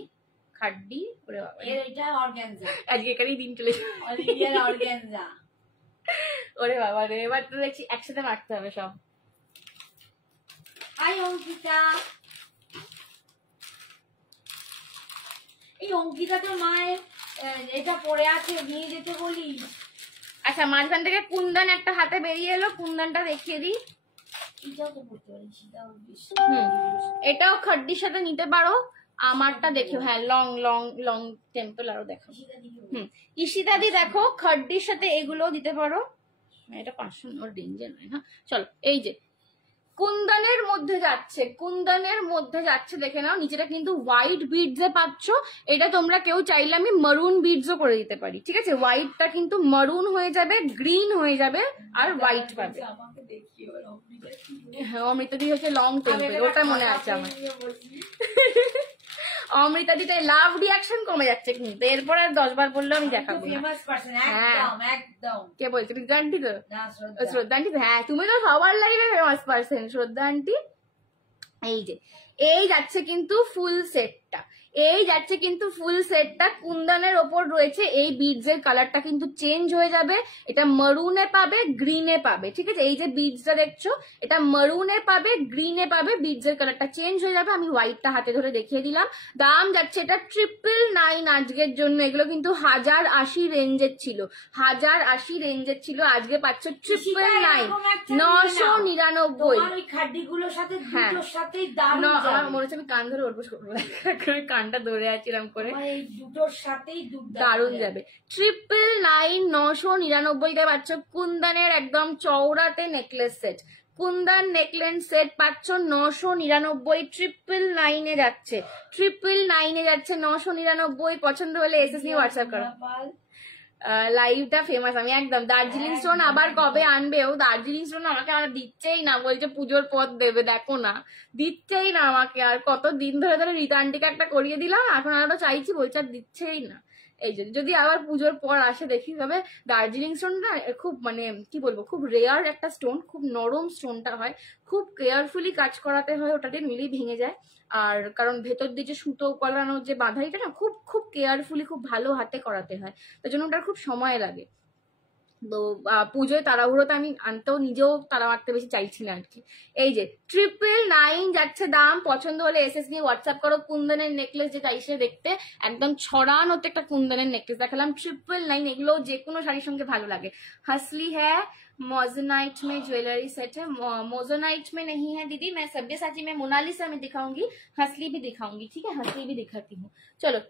খাড্ডি। ওরে বাবা, এটা অর্গানজা, আজকে এখানেই দিন চলে অলিভিয়ার অর্গানজা। ওরে বাবা রে, এবার তো দেখছি একসাথে মারতে হবে সব। হাই অঙ্কিতা, এই অঙ্কিতা তো মায়ের এটা পড়ে আছে, নিয়ে যেতে বলি। আচ্ছা মাঝখান থেকে কুন্দন একটা হাতে বেরিয়ে এলো, কুন্দনটা দেখিয়ে দিই। এটাও তো পড়তে পারি, এটাও খাড্ডির সাথে নিতে পারো। আমারটা দেখো, হ্যাঁ লং লং লং টেম্পল আরো দেখো। ঈশিতাদি দেখো খাড্ডির সাথে এগুলো দিতে পারো। এটা 500 ওর রেঞ্জের নয়। হ্যাঁ চলো, এই যে কুন্দনের মধ্যে যাচ্ছে, কুন্দনের মধ্যে যাচ্ছে, দেখে নাও নিচেটা কিন্তু হোয়াইট বিডস এ পাচ্ছ। এটা তোমরা কেউ চাইলে আমি মারুন বিডসও করে দিতে পারি, ঠিক আছে? হোয়াইটটা কিন্তু মারুন হয়ে যাবে, গ্রিন হয়ে যাবে, আর হোয়াইট পাবে। হ্যাঁ অমৃতাদি হচ্ছে লং টেম্পল, ওটা মনে আছে আমার। অমৃতাদিতে লাভ রিয়াকশন কমে যাচ্ছে কিন্তু, এরপর আর 10 বার বললেও আমি দেখাবো। কে বলছে? রীতা আন্টি তো, শ্রদ্ধা আন্টি। হ্যাঁ তুমি তো সবার লাইভে ফেমাস পার্সন, শ্রদ্ধা আন্টি। এই যে এই যাচ্ছে কিন্তু ফুল সেটটা, এই যাচ্ছে কিন্তু ফুল সেটটা কুন্দনের ওপর রয়েছে। এই বিডস এর কালারটা কিন্তু চেঞ্জ হয়ে যাবে, এটা মারুনে পাবে, গ্রিনে পাবে, ঠিক আছে? এই যে বিডসটা দেখছো, এটা মারুনে পাবে, গ্রিনে পাবে, বিডস এর কালারটা চেঞ্জ হয়ে যাবে। আমি হোয়াইটটা হাতে ধরে দেখিয়ে দিলাম। দাম যাচ্ছে এটা 999 আজকের জন্য। এগুলো কিন্তু 1080 রেঞ্জের ছিল, 1080 রেঞ্জের ছিল, আজকে পাচ্ছ 999, 999। খাড্ডিগুলোর সাথে দুটোর সাথেই আমার মনে হচ্ছে আমি কান ধরে উঠবস করবো, কানটা ধরে আছি এরকম করে, দুটোর সাথেই দারুণ যাবে। 999 999 পাচ্ছ কুন্দনের একদম চওড়াতে necklace set. Kundan necklace set পাচ্ছ 999, 999 যাচ্ছে, 999 যাচ্ছে, 999। পছন্দ হলে এসএসসি হোয়াটসঅ্যাপ করো। লাইভটা ফেমাস আমি একদম। দার্জিলিং স্টোন আবার কবে আনবে? ও দার্জিলিং স্টোন আমাকে আর দিচ্ছেই না, বলছে পুজোর পর দেবে, দেখো না দিচ্ছেই না আমাকে। আর কত দিন ধরে ধরে রীতা আন্টিকে একটা করিয়ে দিলাম, এখন আরো চাইছি, বলছে আর দিচ্ছেই না। এই যদি আবার পুজোর পর আসে দেখি। তবে দার্জিলিং স্টোনটা খুব মানে কি বলবো, খুব রেয়ার একটা স্টোন, খুব নরম স্টোনটা হয়, খুব কেয়ারফুলি কাজ করাতে হয়, ওটাতে নিলেই ভেঙে যায়। আর কারণ ভেতর দিয়ে যে সুতো কলানোর যে বাঁধাইটা না, খুব খুব কেয়ারফুলি, খুব ভালো হাতে করাতে হয়, তার জন্য ওটার খুব সময় লাগে। তো পুজোয় তাড়াহুড়োতে আমি আনতেও নিজেও তাড়া মারতে বেশি চাইছি না আর কি। এই যে 999 যাচ্ছে দাম। পছন্দ হলে এসএস নিয়ে হোয়াটসঅ্যাপ করো। কুন্দনের নেকলেস যেটা এসে দেখতে একদম ছড়ানোতে একটা কুন্দনের নেকলেস দেখালাম, 999। এগুলো যে কোনো শাড়ির সঙ্গে ভালো লাগে। হাসলি হ্যাঁ मोजोनाइट में ज्वेलरी सेट है, मोजोनाइट में नहीं है दीदी, मैं सब्यसाची में मोनालिसा में दिखाऊंगी, हसली भी दिखाऊंगी, ठीक है? हसली भी दिखाती हूँ। चलो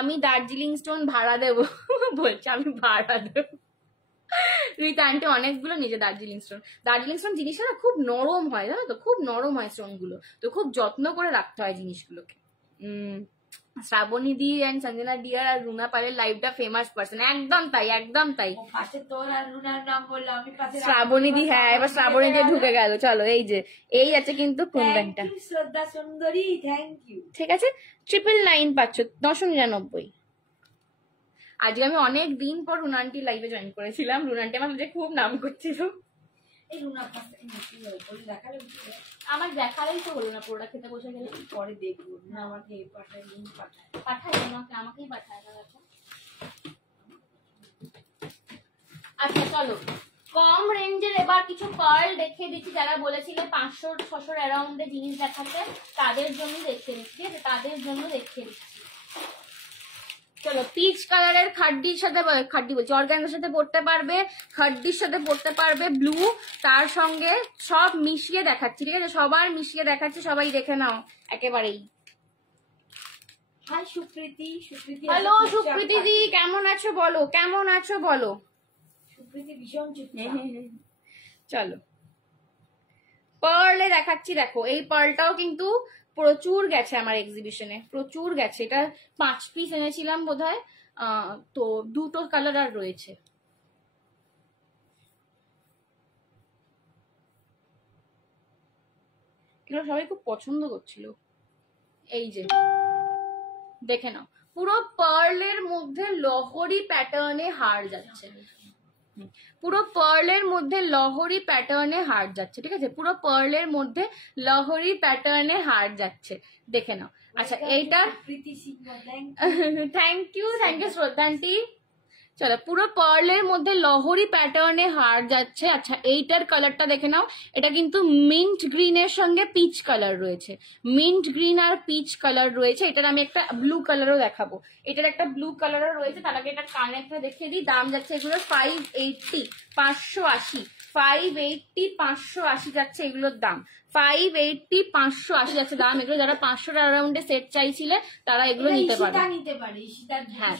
আমি দার্জিলিং স্টোন ভাড়া দেবো বলছি, আমি ভাড়া দেবো। রীতা আন্টি অনেকগুলো নিজে দার্জিলিং স্টোন জিনিসটা না খুব নরম হয়, জানো তো, খুব নরম হয় স্টোন গুলো, তো খুব যত্ন করে রাখতে হয় জিনিসগুলোকে। শ্রাবণী দি এন্ড সঞ্জনা ডিয়ার আর রুনা পালের লাইভটা ফেমাস পার্সন, একদম তাই, একদম তাই। পাশে তোর আর রুনার নাম বললাম, আমি পাশে শ্রাবণী দি, হ্যাঁ এবার শ্রাবণী দি ঢুকে গেল। চলো এই যে এই আছে কিন্তু কুন্দনটা, শ্রদ্ধা সুন্দরী, থ্যাংক ইউ। ঠিক আছে 999 পাচ্ছ, 999। আজকে আমি অনেক দিন পর রুনা আন্টি লাইভে জয়েন করেছিলাম, রুনা আন্টি আমার খুব নাম করছিল। এই রুনা পাশে দেখালে আমার দেখালেই তো হলো না, পুরোটা খেতে বসে গেলে পরে দেখবো না, আমাকে এই পাঠায় লিঙ্ক পাঠায়, আমাকেই পাঠায়। আচ্ছা চলো কম রেঞ্জের এবার কিছু পার্ল দেখিয়ে দিচ্ছি, যারা বলেছিল 500-600 অ্যারাউন্ডে জিনিস দেখাতে, তাদের জন্য দেখিয়ে দিচ্ছি, ঠিক আছে, তাদের জন্য দেখিয়ে দিচ্ছি। চলো পিচ কালারের খাড্ডির সাথে, খাড্ডি বলছি অর্গানজার সাথে পড়তে পারবে, খাড্ডির সাথে পড়তে পারবে ব্লু, তার সঙ্গে সব মিশিয়ে দেখাচ্ছি, ঠিক আছে, সবার মিশিয়ে দেখাচ্ছি, সবাই দেখে নাও একেবারেই। হাই সুপ্রীতি, সুপ্রীতি হ্যালো সুপ্রীতি দি, কেমন আছো বলো, কেমন আছো বলো। সুপ্রীতি ভীষণ চুপচাপ। চলো পার্লে দেখাচ্ছি, দেখো এই পার্লটাও কিন্তু প্রচুর গেছে আমার এক্সিবিশনে, প্রচুর গেছে, এটা 5 পিস এনেছিলাম বোধহয়, তো 2টো কালার আর রয়েছে। এগুলো সবাই খুব পছন্দ করছিল। এই যে দেখে নাও, পুরো পার্লের মধ্যে লহরি প্যাটার্নে হার যাচ্ছে, পুরো পার্লের মধ্যে লহরি প্যাটার্নে হার যাচ্ছে, ঠিক আছে, পুরো পার্লের মধ্যে লহরি প্যাটার্নে হার যাচ্ছে, দেখে নাও। আচ্ছা এইটা থ্যাংক ইউ শ্রদ্ধান্টি। চলো পুরো পার্লের মধ্যে লহরি প্যাটার্নে হার যাচ্ছে। আচ্ছা এইটার কালারটা দেখে নাও, এটা কিন্তু মিন্ট গ্রিনের সঙ্গে পিচ কালার রয়েছে, মিন্ট গ্রিন আর পিচ কালার রয়েছে। এটার আমি একটা ব্লু কালারও দেখাবো, এটার একটা ব্লু কালারও রয়েছে। তার আগে এটা কানেরটা দেখিয়ে দিই, দাম যাচ্ছে এগুলো 580, 580, 580, 580 যাচ্ছে এগুলোর দাম, 580, 580 যাচ্ছে দাম এগুলো। যারা 500 অ্যারাউন্ডে সেট চাইছিলে তারা এগুলো নিতে পারে। হ্যাঁ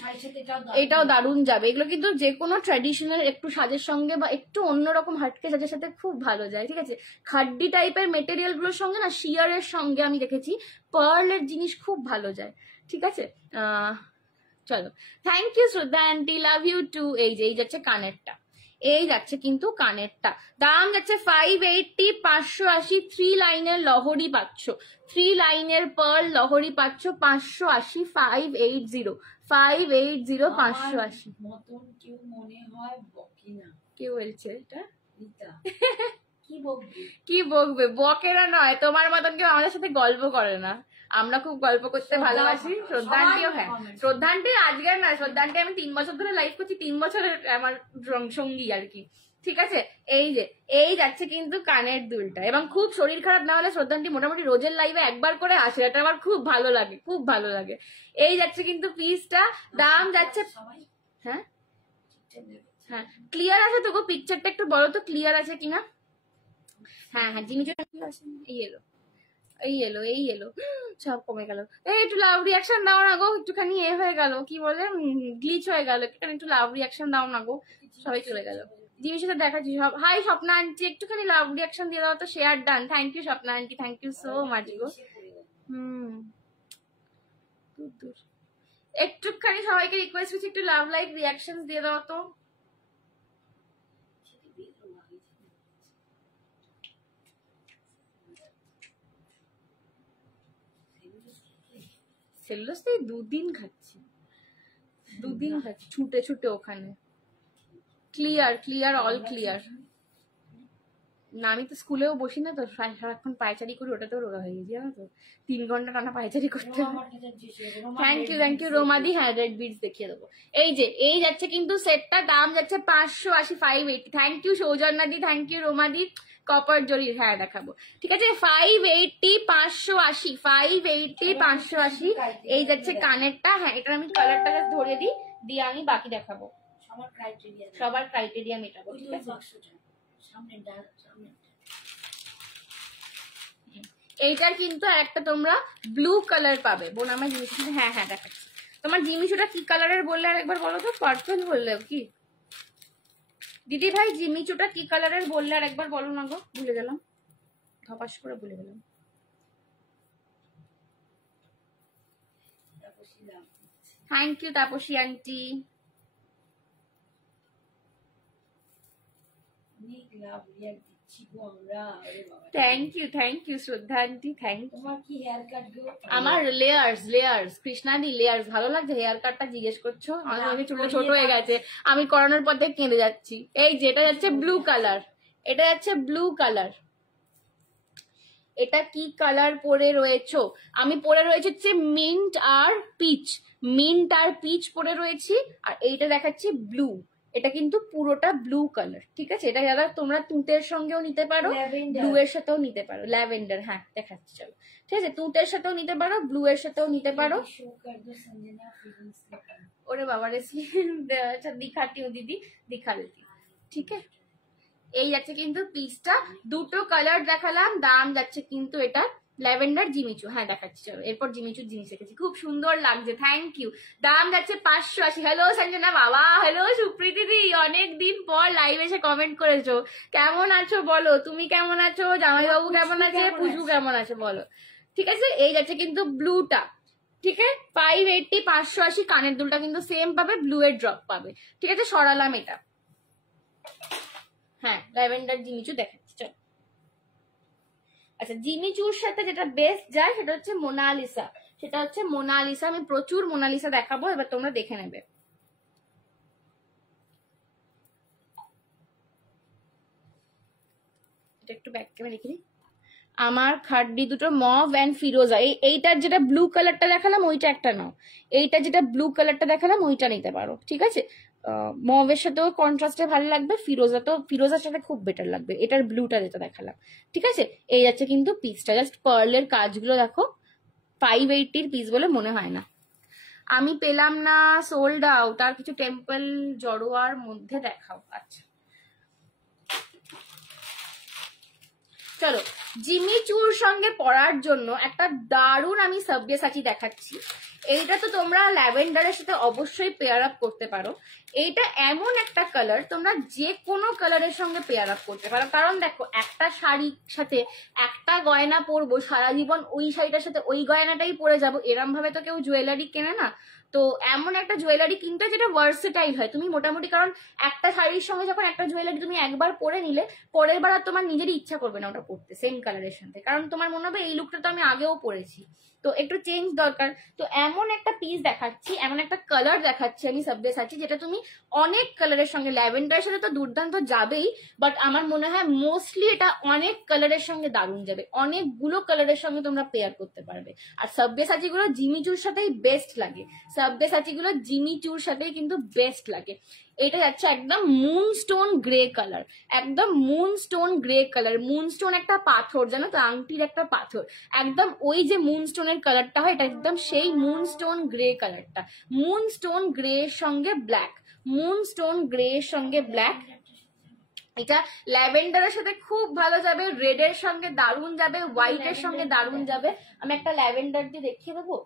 এটাও দারুণ যাবে, এগুলো কিন্তু যে কোনো ট্র্যাডিশনাল একটু সাজের সঙ্গে বা একটু অন্যরকম হাটকে সাজের সাথে খুব ভালো যায়, ঠিক আছে। খাড্ডি টাইপের মেটেরিয়াল গুলোর সঙ্গে না, শিয়ারের সঙ্গে আমি দেখেছি পার্লের জিনিস খুব ভালো যায়, ঠিক আছে। চলো thank you Shraddha aunty, love you two. এই যে এই যাচ্ছে কানেরটা, এই যাচ্ছে কিন্তু কানেরটা, দাম যাচ্ছে 580, 580, 3 লাইনের লহরি পাচ্ছ, 3 লাইনের পার্ল লহরি পাচ্ছ 580, 580, 580, 580 মতন কেউ মনে হয় বকে না। কে বলছে এটা? কি বকবে, কি বকবে, বকেরা নয়, তোমার মতন কেউ আমাদের সাথে গল্প করে না, আমরা খুব গল্প করতে ভালোবাসি। শ্রদ্ধান্তিও, হ্যাঁ শ্রদ্ধান্তি আজকের না, শ্রদ্ধান্তি আমি 3 বছর ধরে লাইভ করছি, 3 বছরের আমার সঙ্গী আর কি, ঠিক আছে। এই যে এই যাচ্ছে কিন্তু কানের দুলটা, এবং খুব শরীর খারাপ না হলে শ্রদ্ধান্তি মোটামুটি রোজের লাইভে একবার করে আসে, এটা আমার খুব ভালো লাগে, খুব ভালো লাগে। এই যাচ্ছে কিন্তু পিসটা, দাম যাচ্ছে, হ্যাঁ হ্যাঁ ক্লিয়ার আছে তো গো, পিকচারটা একটু বলো তো ক্লিয়ার আছে কিনা। হ্যাঁ হ্যাঁ জিনিসটা ঠিক আছে, এই এলো এই এলো এই এলো, সব কমে গেল। এই একটু লাভ রিয়াকশন দাও না গো, একটুখানি এ হয়ে গেল, কি বলে গ্লিচ হয়ে গেল, একটু লাভ রিয়াকশন দাও না গো, সবাই চলে গেল। জিনিসটা দেখাচ্ছি সব। হাই স্বপ্না আন্টি, একটুখানি লাভ রিয়াকশন দিয়ে দাও তো, share done, thank you Swapna aunty, thank you so much গো। একটুখানি সবাইকে রিকোয়েস্ট করছি একটু লাভ লাইক রিয়াকশন দিয়ে দাও তো। সেলুলোস তো 2 দিন খাচ্ছি, 2 দিন খাচ্ছি ছুটে ছুটে ওখানে। ক্লিয়ার ক্লিয়ার অল ক্লিয়ার না, আমি তো স্কুলেও বসি না তো, সারাক্ষণ পায়চারি করি, ওটা তো রোগা হয়ে গেছে জানো তো, 3 ঘন্টা টানা পায়চারি করতে। থ্যাংক ইউ রোমাদি। হ্যাঁ রেড বিটস দেখিয়ে দেবো। এই যে এই যাচ্ছে কিন্তু সেটটা, দাম যাচ্ছে 580, 580। থ্যাংক ইউ সৌজন্যাদি, থ্যাংক ইউ রোমাদি। কপার জরির, হ্যাঁ দেখাবো, ঠিক আছে। 580, 580, 580, 580। এই যাচ্ছে কানেরটা, হ্যাঁ এটা আমি কালারটা ধরে দিই, দিয়ে আমি বাকি দেখাবো, সবার ক্রাইটেরিয়া মেটাবো, ঠিক আছে। এইটার কিন্তু একটা তোমরা ব্লু কালার পাবে, বোন আমার জিনিস, হ্যাঁ হ্যাঁ দেখাচ্ছি। তোমার জিনিস ওটা কি কালারের বললে আরেকবার বলো তো, পার্পল বললে কি? দিদি ভাই জিমিচুটা কি কালারের বললে আর একবার বলো না গো, ভুলে গেলাম, ধপাস করে ভুলে গেলাম। Thank you Tapasi aunty. Thank you Shraddha aunty, thank you. তোমার কি হেয়ার কাট গো? আমার লেয়ার্স কৃষ্ণাদি লেয়ার্স। ভালো লাগছে হেয়ার কাটটা জিজ্ঞেস করছো? আমার চুলটা ছোট হয়ে গেছে, আমি করানোর পর থেকে কেঁদে যাচ্ছি। এই যে এটা যাচ্ছে ব্লু কালার, এটা যাচ্ছে ব্লু কালার। এটা কি কালার পরে রয়েছো? আমি পরে রয়েছে হচ্ছে মিন্ট আর পিচ, মিন্ট আর পিচ পরে রয়েছি। আর এইটা দেখাচ্ছি ব্লু, এটা কিন্তু পুরোটা ব্লু কালার, ঠিক আছে? এটা যারা তোমরা তুঁতের সঙ্গেও নিতে পারো, ব্লু এর সাথেও নিতে পারো, ল্যাভেন্ডার, হ্যাঁ দেখাচ্ছি চলো, ঠিক আছে? তুঁতের সাথেও নিতে পারো, ব্লু এর সাথেও নিতে পারো। ওরে বাবা রে, আচ্ছা দিখাতি হूं দিদি, দিখা দেती, ঠিক আছে? এই যাচ্ছে কিন্তু পিসটা, দুটো কালার দেখালাম, দাম যাচ্ছে কিন্তু এটা ল্যাভেন্ডার জিমিচু, হ্যাঁ দেখাচ্ছি চলো। এরপর জিমিচুর জিনিস রেখেছি, খুব সুন্দর লাগছে, থ্যাংক ইউ। দাম যাচ্ছে 580। হ্যালো সঞ্জনা বাবা, হ্যালো সুপ্রীতি দি, অনেকদিন পর লাইভ এসে কমেন্ট করেছো। কেমন আছো বলো, তুমি কেমন আছো, জামাইবাবু কেমন আছে, পুজু কেমন আছে বলো, ঠিক আছে? এই যাচ্ছে কিন্তু ব্লুটা, ঠিক আছে? 580, 580। কানের দুলটা কিন্তু সেম পাবে, ব্লু এর ড্রপ পাবে, ঠিক আছে? সরালাম এটা, হ্যাঁ ল্যাভেন্ডার জিমিচু দেখাচ্ছি চল। আচ্ছা জিমিচুর সাথে যেটা বেস্ট যায় সেটা হচ্ছে মোনালিসা, সেটা হচ্ছে মোনালিসা। আমি প্রচুর মোনালিসা দেখাবো, এবার তোমরা দেখে নেবে। এটা একটু ব্যাক ক্যামেরা দেখে নিই। আমার খাড্ডি দুটো মভ অ্যান্ড ফিরোজা, এইটার যেটা ব্লু কালারটা দেখালাম ওইটা একটা নাও, এইটা যেটা ব্লু কালারটা দেখালাম ওইটা নিতে পারো, ঠিক আছে? মভের সাথেও কন্ট্রাস্টে ভালো লাগবে, ফিরোজার সাথে খুব বেটার লাগবে এটার ব্লুটা যেটা দেখালাম, ঠিক আছে? এই যাচ্ছে কিন্তু পিসটা, জাস্ট পার্লের কাজগুলো দেখো, 580 পিস বলে মনে হয় না। আমি পেলাম না, সোল্ড আউট। আর কিছু টেম্পল জড়োয়ার মধ্যে দেখাও। আচ্ছা চলো, জিমিচুর সঙ্গে পরার জন্য একটা দারুণ আমি সাবজেসাচি দেখাচ্ছি। এইটা তো তোমরা ল্যাভেন্ডারের সাথে অবশ্যই পেয়ার আপ করতে পারো। এইটা এমন একটা কালার, তোমরা যে কোনো কালারের সঙ্গে পেয়ার আপ করতে পারো। কারণ দেখো, একটা শাড়ির সাথে একটা গয়না পরবো, সারা জীবন ওই শাড়িটার সাথে ওই গয়নাটাই পরে যাবো, এরম ভাবে তো কেউ জুয়েলারি কেনে না। তো এমন একটা জুয়েলারি কিনতে যেটা ভার্সেটাইল হয়, তুমি মোটামুটি, কারণ একটা শাড়ির সঙ্গে যখন একটা জুয়েলারি তুমি একবার পরে নিলে, পরের বার আর তোমার নিজেরই ইচ্ছা করবে না ওটা পরতে সেম কালারের সাথে, কারণ তোমার মনে হবে এই লুকটা তো আমি আগেও পরেছি, তো একটু চেঞ্জ দরকার। তো এমন একটা পিস দেখাচ্ছি, এমন একটা কালার দেখাচ্ছি আমি সাবজেসাচি, যেটা তুমি অনেক কালারের সঙ্গে, ল্যাভেন্ডারের সাথে তো দুর্দান্ত যাবেই, বাট আমার মনে হয় মোস্টলি এটা অনেক কালারের সঙ্গে দারুণ যাবে, অনেকগুলো কালারের সঙ্গে তোমরা পেয়ার করতে পারবে। আর সাবজেসাচি গুলো জিমিচুর সাথেই বেস্ট লাগে, সাবজেসাচি গুলো জিমিচুর সাথেই কিন্তু বেস্ট লাগে। এটা যাচ্ছে একদম মুনস্টোন গ্রে কালার, একদম মুনস্টোন গ্রে কালার। মুনস্টোন একটা পাথর, জানো তো, আংটির একটা পাথর, একদম ওই যে মুনস্টোনের কালারটা হয়, এটা একদম সেই মুনস্টোন গ্রে কালারটা। মুনস্টোন গ্রে এর সঙ্গে ব্ল্যাক, মুনস্টোন গ্রে এর সঙ্গে ব্ল্যাক, এটা ল্যাভেন্ডারের সাথে খুব ভালো যাবে, রেড এর সঙ্গে দারুণ যাবে, হোয়াইট এর সঙ্গে দারুণ যাবে। আমি একটা ল্যাভেন্ডার দিয়ে দেখিয়ে দেবো,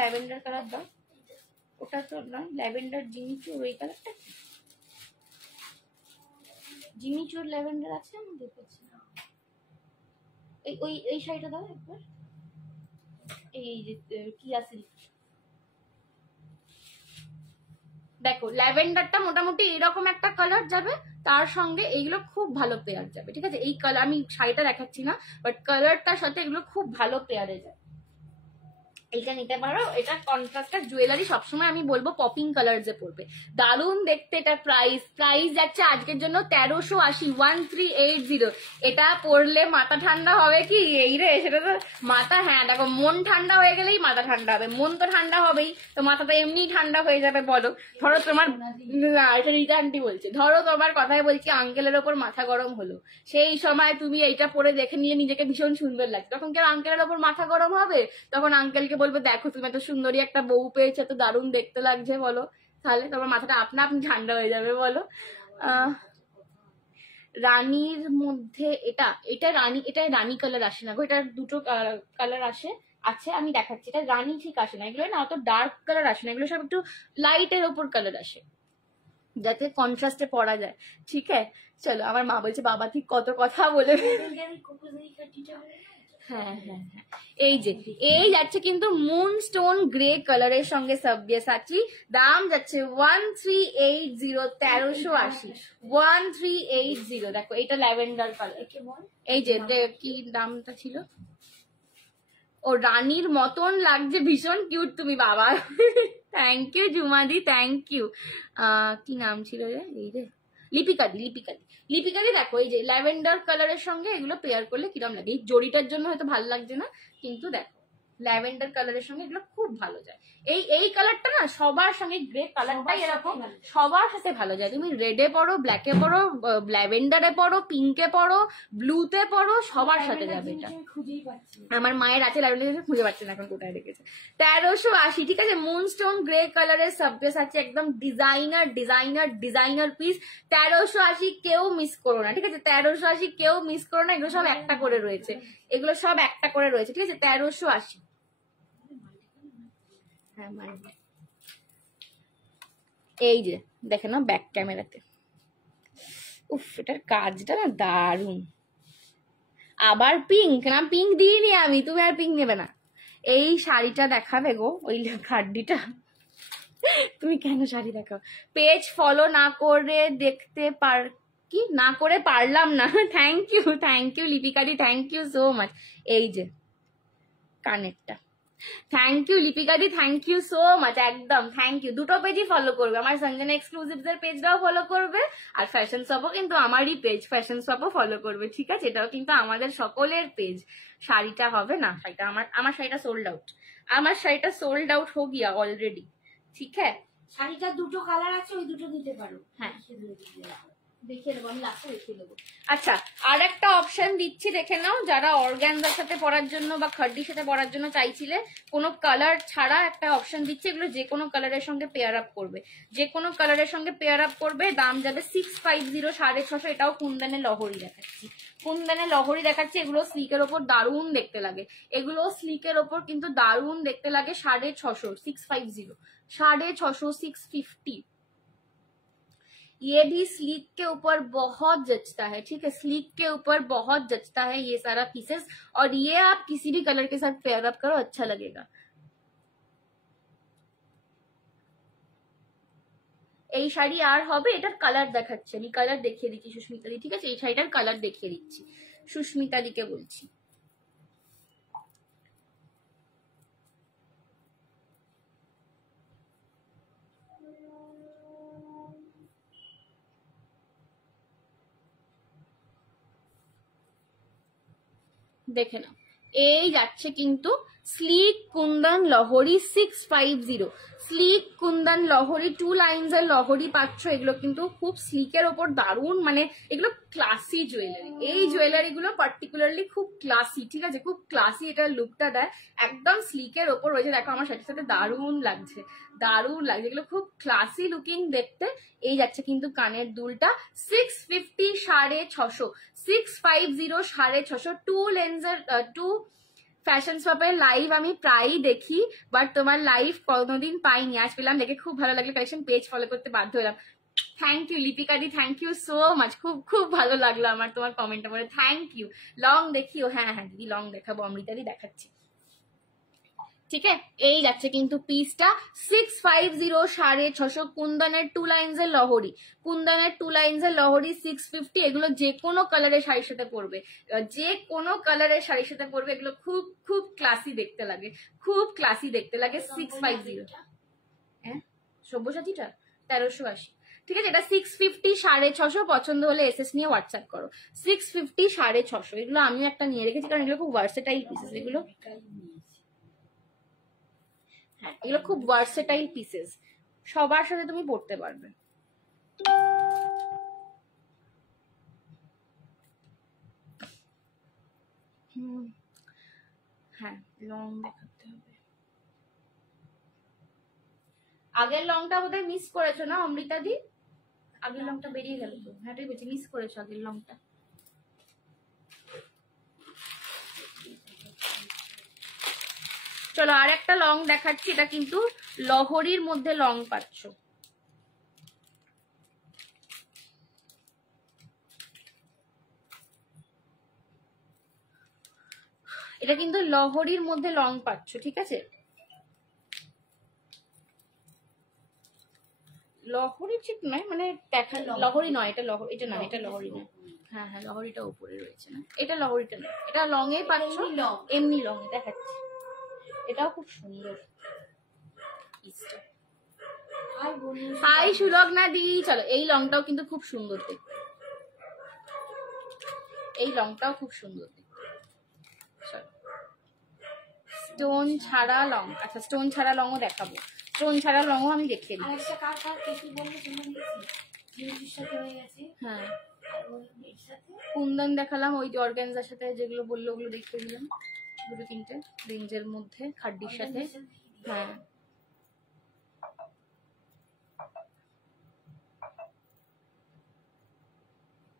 ল্যাভেন্ডার কালার দাও, ওটা তো নয়, ল্যাভেন্ডার জিমিচুর ওই কালারটা, জিমিচুর ল্যাভেন্ডার আছে আমি দেখেছি, এই শাড়িটা দাও একবার, এই যে কি আছে দেখো, ল্যাভেন্ডারটা মোটামুটি এরকম একটা কালার যাবে, তার সঙ্গে এইগুলো খুব ভালো পেয়ার যাবে, ঠিক আছে? এই কালার, আমি শাড়িটা দেখাচ্ছি না, বাট কালারটার সাথে এগুলো খুব ভালো পেয়ারে যায়। এটা নিতে পারো, এটা কন্ট্রাস্টার জুয়েলারি সবসময় আমি বলবো পপিং কালার যে পড়বে, দারুণ দেখতে। এটা প্রাইস যাচ্ছে আজকের জন্য 1380, 1380। এটা পরলে মাথা ঠান্ডা হবে কি এই রে, সেটা তো মাথা, হ্যাঁ দেখো, মন ঠান্ডা হয়ে গেলেই মাথা ঠান্ডা হবে, মন তো ঠান্ডা হবেই, তো মাথা তো এমনি ঠান্ডা হয়ে যাবে। বলো, ধরো তোমার, না এটা রিতা আন্টি বলছে, ধরো তোমার কথাই বলছি আঙ্কেলের ওপর মাথা গরম হলো, সেই সময় তুমি এইটা পরে দেখে নিয়ে নিজেকে ভীষণ সুন্দর লাগছে, তখন কেউ আঙ্কেলের ওপর মাথা গরম হবে? তখন আঙ্কেলকে বলবে, দেখো তুমি এত সুন্দরী একটা বউ পেয়েছো, এত দারুণ দেখতে লাগছে, বলো, তাহলে তোমার মাথাটা আপনা আপনি ঠান্ডা হয়ে যাবে, বলো। রানীর মধ্যে এটা রানী, এটা রানী কালার আসে না গো, এটা দুটো কালার আছে, আমি দেখাচ্ছি। এটা রানী ঠিক আসে না, এগুলো না অত ডার্ক কালার আসে না, এগুলো সব একটু লাইটের ওপর কালার আসে। যাতে কন্ট্রাস্টে পরা যায়। ঠিক আছে, চলো। আমার মা বলছে বাবা ঠিক কত কথা বলে। হ্যাঁ হ্যাঁ হ্যাঁ, এই যে এই যাচ্ছে কিন্তু মুনস্টোন গ্রে কালারের সঙ্গে সব্যসাচী, দাম যাচ্ছে 1380, 1380, 1380। দেখো এটা ল্যাভেন্ডার কালার। এই যে কি দামটা ছিল, ও রানীর মতন লাগছে, ভীষণ কিউট তুমি বাবা। থ্যাংক ইউ জুমাদি, থ্যাংক ইউ। কি নাম ছিল রে, এই রে লিপিকাদি, লিপিকাদি, লিপিকাদি। দেখো এই যে ল্যাভেন্ডার কালারের সঙ্গে এগুলো পেয়ার করলে কিরম লাগে। এই জড়িটার জন্য হয়তো ভালো লাগছে না, কিন্তু দেখো ল্যাভেন্ডার কালারের সঙ্গে এগুলো খুব ভালো যায়। এই কালারটা না সবার সঙ্গে, গ্রে কালারটাই এরকম সবার সাথে ভালো যায়। তুমি রেডে পরো, ব্ল্যাকে পরো, ল্যাভেন্ডারে পরো, পিঙ্কে পরো, ব্লুতে পরো, সবার সাথে যাবে এটা। আমার মায়ের আছে ল্যাভেন্ডার, খুঁজে পাচ্ছে না এখন কোথায় রেখেছে। 1380, ঠিক আছে। মুনস্টোন গ্রে কালারের সব্যসাচী, একদম ডিজাইনার ডিজাইনার ডিজাইনার পিস। 1380 কেউ মিস করো না, ঠিক আছে। 1380 কেউ মিস করো না, এগুলো সব একটা করে রয়েছে, এগুলো সব একটা করে রয়েছে, ঠিক আছে। 1380। হ্যাঁ, এই যে দেখে না ব্যাক ক্যামেরাতে, উফ এটার কাজটা না দারুণ। আবার পিঙ্ক না, পিঙ্ক দিইনি আমি, তুমি আর পিঙ্ক নেবে না। এই শাড়িটা দেখাবে গো, ওই খাড্ডিটা। তুমি কেন শাড়ি দেখাও? পেজ ফলো না করে দেখতে কি না করে পারলাম না। থ্যাংক ইউ লিপিকাদি, থ্যাংক ইউ সো মাচ। এই যে কানেরটা, থ্যাংক ইউ লিপিকাদি, থ্যাংক ইউ সো মাচ, একদম থ্যাংক ইউ। দুটো পেজই ফলো করবে, আমার সঞ্জনা এক্সক্লুসিভস এর পেজটাও ফলো করবে, আর ফ্যাশন শপও কিন্তু আমারই পেজ, ফ্যাশন শপও ফলো করবে, ঠিক আছে। এটাও কিন্তু আমাদের সকলের পেজ। শাড়িটা হবে না, শাড়িটা আমার শাড়িটা সোল্ড আউট, আমার শাড়িটা সোল্ড আউট হো গিয়া অলরেডি, ঠিক আছে। শাড়িটা দুটো কালার আছে, ওই দুটো দিতে পারো। হ্যাঁ দেখিয়ে দেবো, আমি লাস্টে দেখিয়ে দেবো। আচ্ছা, আর একটা অপশন দিচ্ছি, দেখে নাও। যারা অর্গানজার সাথে পরার জন্য বা খাড্ডির সাথে পরার জন্য চাইছিলে, কোনো কালার ছাড়া একটা অপশন দিচ্ছি। এগুলো যে কোনো কালারের সঙ্গে পেয়ার আপ করবে, যে কোনো কালারের সঙ্গে পেয়ার আপ করবে। দাম যাবে 650, 650। এটাও কুন্দনে লহরি দেখাচ্ছি, কুন্দনে লহরি দেখাচ্ছি। এগুলো স্লিকের ওপর দারুণ দেখতে লাগে, এগুলো স্লিকের ওপর কিন্তু দারুণ দেখতে লাগে। 650, 650, 650, 650। ये भी स्लीक के ऊपर बहुत जचता है, ठीक है। स्लीक के ऊपर बहुत जचता है ये सारा पीसेस, और ये आप किसी भी कलर के साथ पेयर अप करो, अच्छा लगेगा। এই শাড়ি আর হবে, এটার কালার দেখাচ্ছে, আমি কালার দেখিয়ে দিচ্ছি সুস্মিতা দি, ঠিক আছে। এই শাড়িটার কালার দেখিয়ে দিচ্ছি, সুস্মিতা দিকে বলছি। দেখে নাও, এই যাচ্ছে কিন্তু স্লিক কুন্দন লহরি 650, স্লিক কুন্দন লহরি 2 লাইনস এর লহরি পাচ্ছ। এগুলো কিন্তু খুব স্লিকের ওপর দারুণ, মানে এগুলো ক্লাসি জুয়েলারি। এই জুয়েলারি গুলো পার্টিকুলারলি খুব ক্লাসি, ঠিক আছে, খুব ক্লাসি এটার লুকটা দেয়, একদম স্লিকের ওপর রয়েছে। দেখো আমার সাথে সাথে দারুণ লাগছে, দারুণ লাগছে, এগুলো খুব ক্লাসি লুকিং দেখতে। এই যাচ্ছে কিন্তু কানের দুলটা 650, 650, 650, 650। 2 লেন্সের 2 ফ্যাশন শপের লাইভ আমি প্রায়ই দেখি, বাট তোমার লাইভ কোনোদিন পাইনি, আজ পেলাম, দেখে খুব ভালো লাগলো। কালেকশন পেজ ফলো করতে বাধ্য হলাম। থ্যাংক ইউ লিপিকাদি, থ্যাংক ইউ সো মাচ, খুব খুব ভালো লাগলো আমার তোমার কমেন্টটা পড়ে, থ্যাংক ইউ। লং দেখিও, হ্যাঁ হ্যাঁ দিদি লং দেখাবো, অমৃতাদি দেখাচ্ছি, ঠিক আছে। এই যাচ্ছে কিন্তু পিসটা 650, 650। কুন্দনের 2 লাইনস এর লহরি, কুন্দনের 2 লাইনস এর লহরি 650। এগুলো যে কোনো কালারের শাড়ির সাথে পরবে, যে কোনো কালারের শাড়ির সাথে পরবে, এগুলো খুব খুব ক্লাসি দেখতে লাগে, খুব ক্লাসি দেখতে লাগে। 650, হ্যাঁ সব্যসাচীটা 1380, ঠিক আছে। এটা 650, 650। পছন্দ হলে এসএস নিয়ে হোয়াটসঅ্যাপ করো। 650, 650। এগুলো আমিও একটা নিয়ে রেখেছি, কারণ এগুলো খুব ভার্সেটাইল পিসেস, এগুলো হ্যাঁ এগুলো খুব ভার্সেটাইল পিসেস, সবার সাথে তুমি পড়তে পারবে। হ্যাঁ লং দেখাতে হবে। আগের লংটা বোধহয় মিস করেছো না অমৃতা দি, আগের লংটা বেরিয়ে গেল তো, হ্যাঁ ঠিক আছে, মিস করেছো আগের লংটা। চলো আর একটা লং দেখাচ্ছি, এটা কিন্তু লহরির মধ্যে লং পাচ্ছ, এটা কিন্তু লহরির মধ্যে লং পাচ্ছ, ঠিক আছে? লহরি ঠিক নয়, মানে দেখা লহরি নয়, এটা লহরি, এটা না, এটা লহরি নয়। হ্যাঁ হ্যাঁ, লহরিটা উপরে রয়েছে না, এটা লহরিটা নয়, এটা লং এ পাচ্ছ, এমনি লং এ দেখাচ্ছি। এটাও খুব সুন্দর। হাই সুলগ্না দি, চলো এই লংটাও কিন্তু খুব সুন্দর দেখতে, এই লংটাও খুব সুন্দর দেখতে। স্টোন ছাড়া লং, আচ্ছা স্টোন ছাড়া লংও দেখাবো, স্টোন ছাড়া লংও আমি দেখিয়ে দিই। হ্যাঁ কুন্দন দেখালাম, ওই যে অর্গানজার সাথে যেগুলো বললো ওগুলো দেখিয়ে দিলাম, দুটো তিনটে রেঞ্জের মধ্যে খাড্ডির সাথে। হ্যাঁ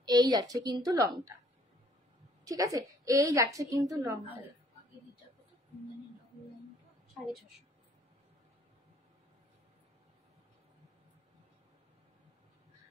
এই যাচ্ছে কিন্তু লংটা, ঠিক আছে? এই যাচ্ছে কিন্তু লংটা 650।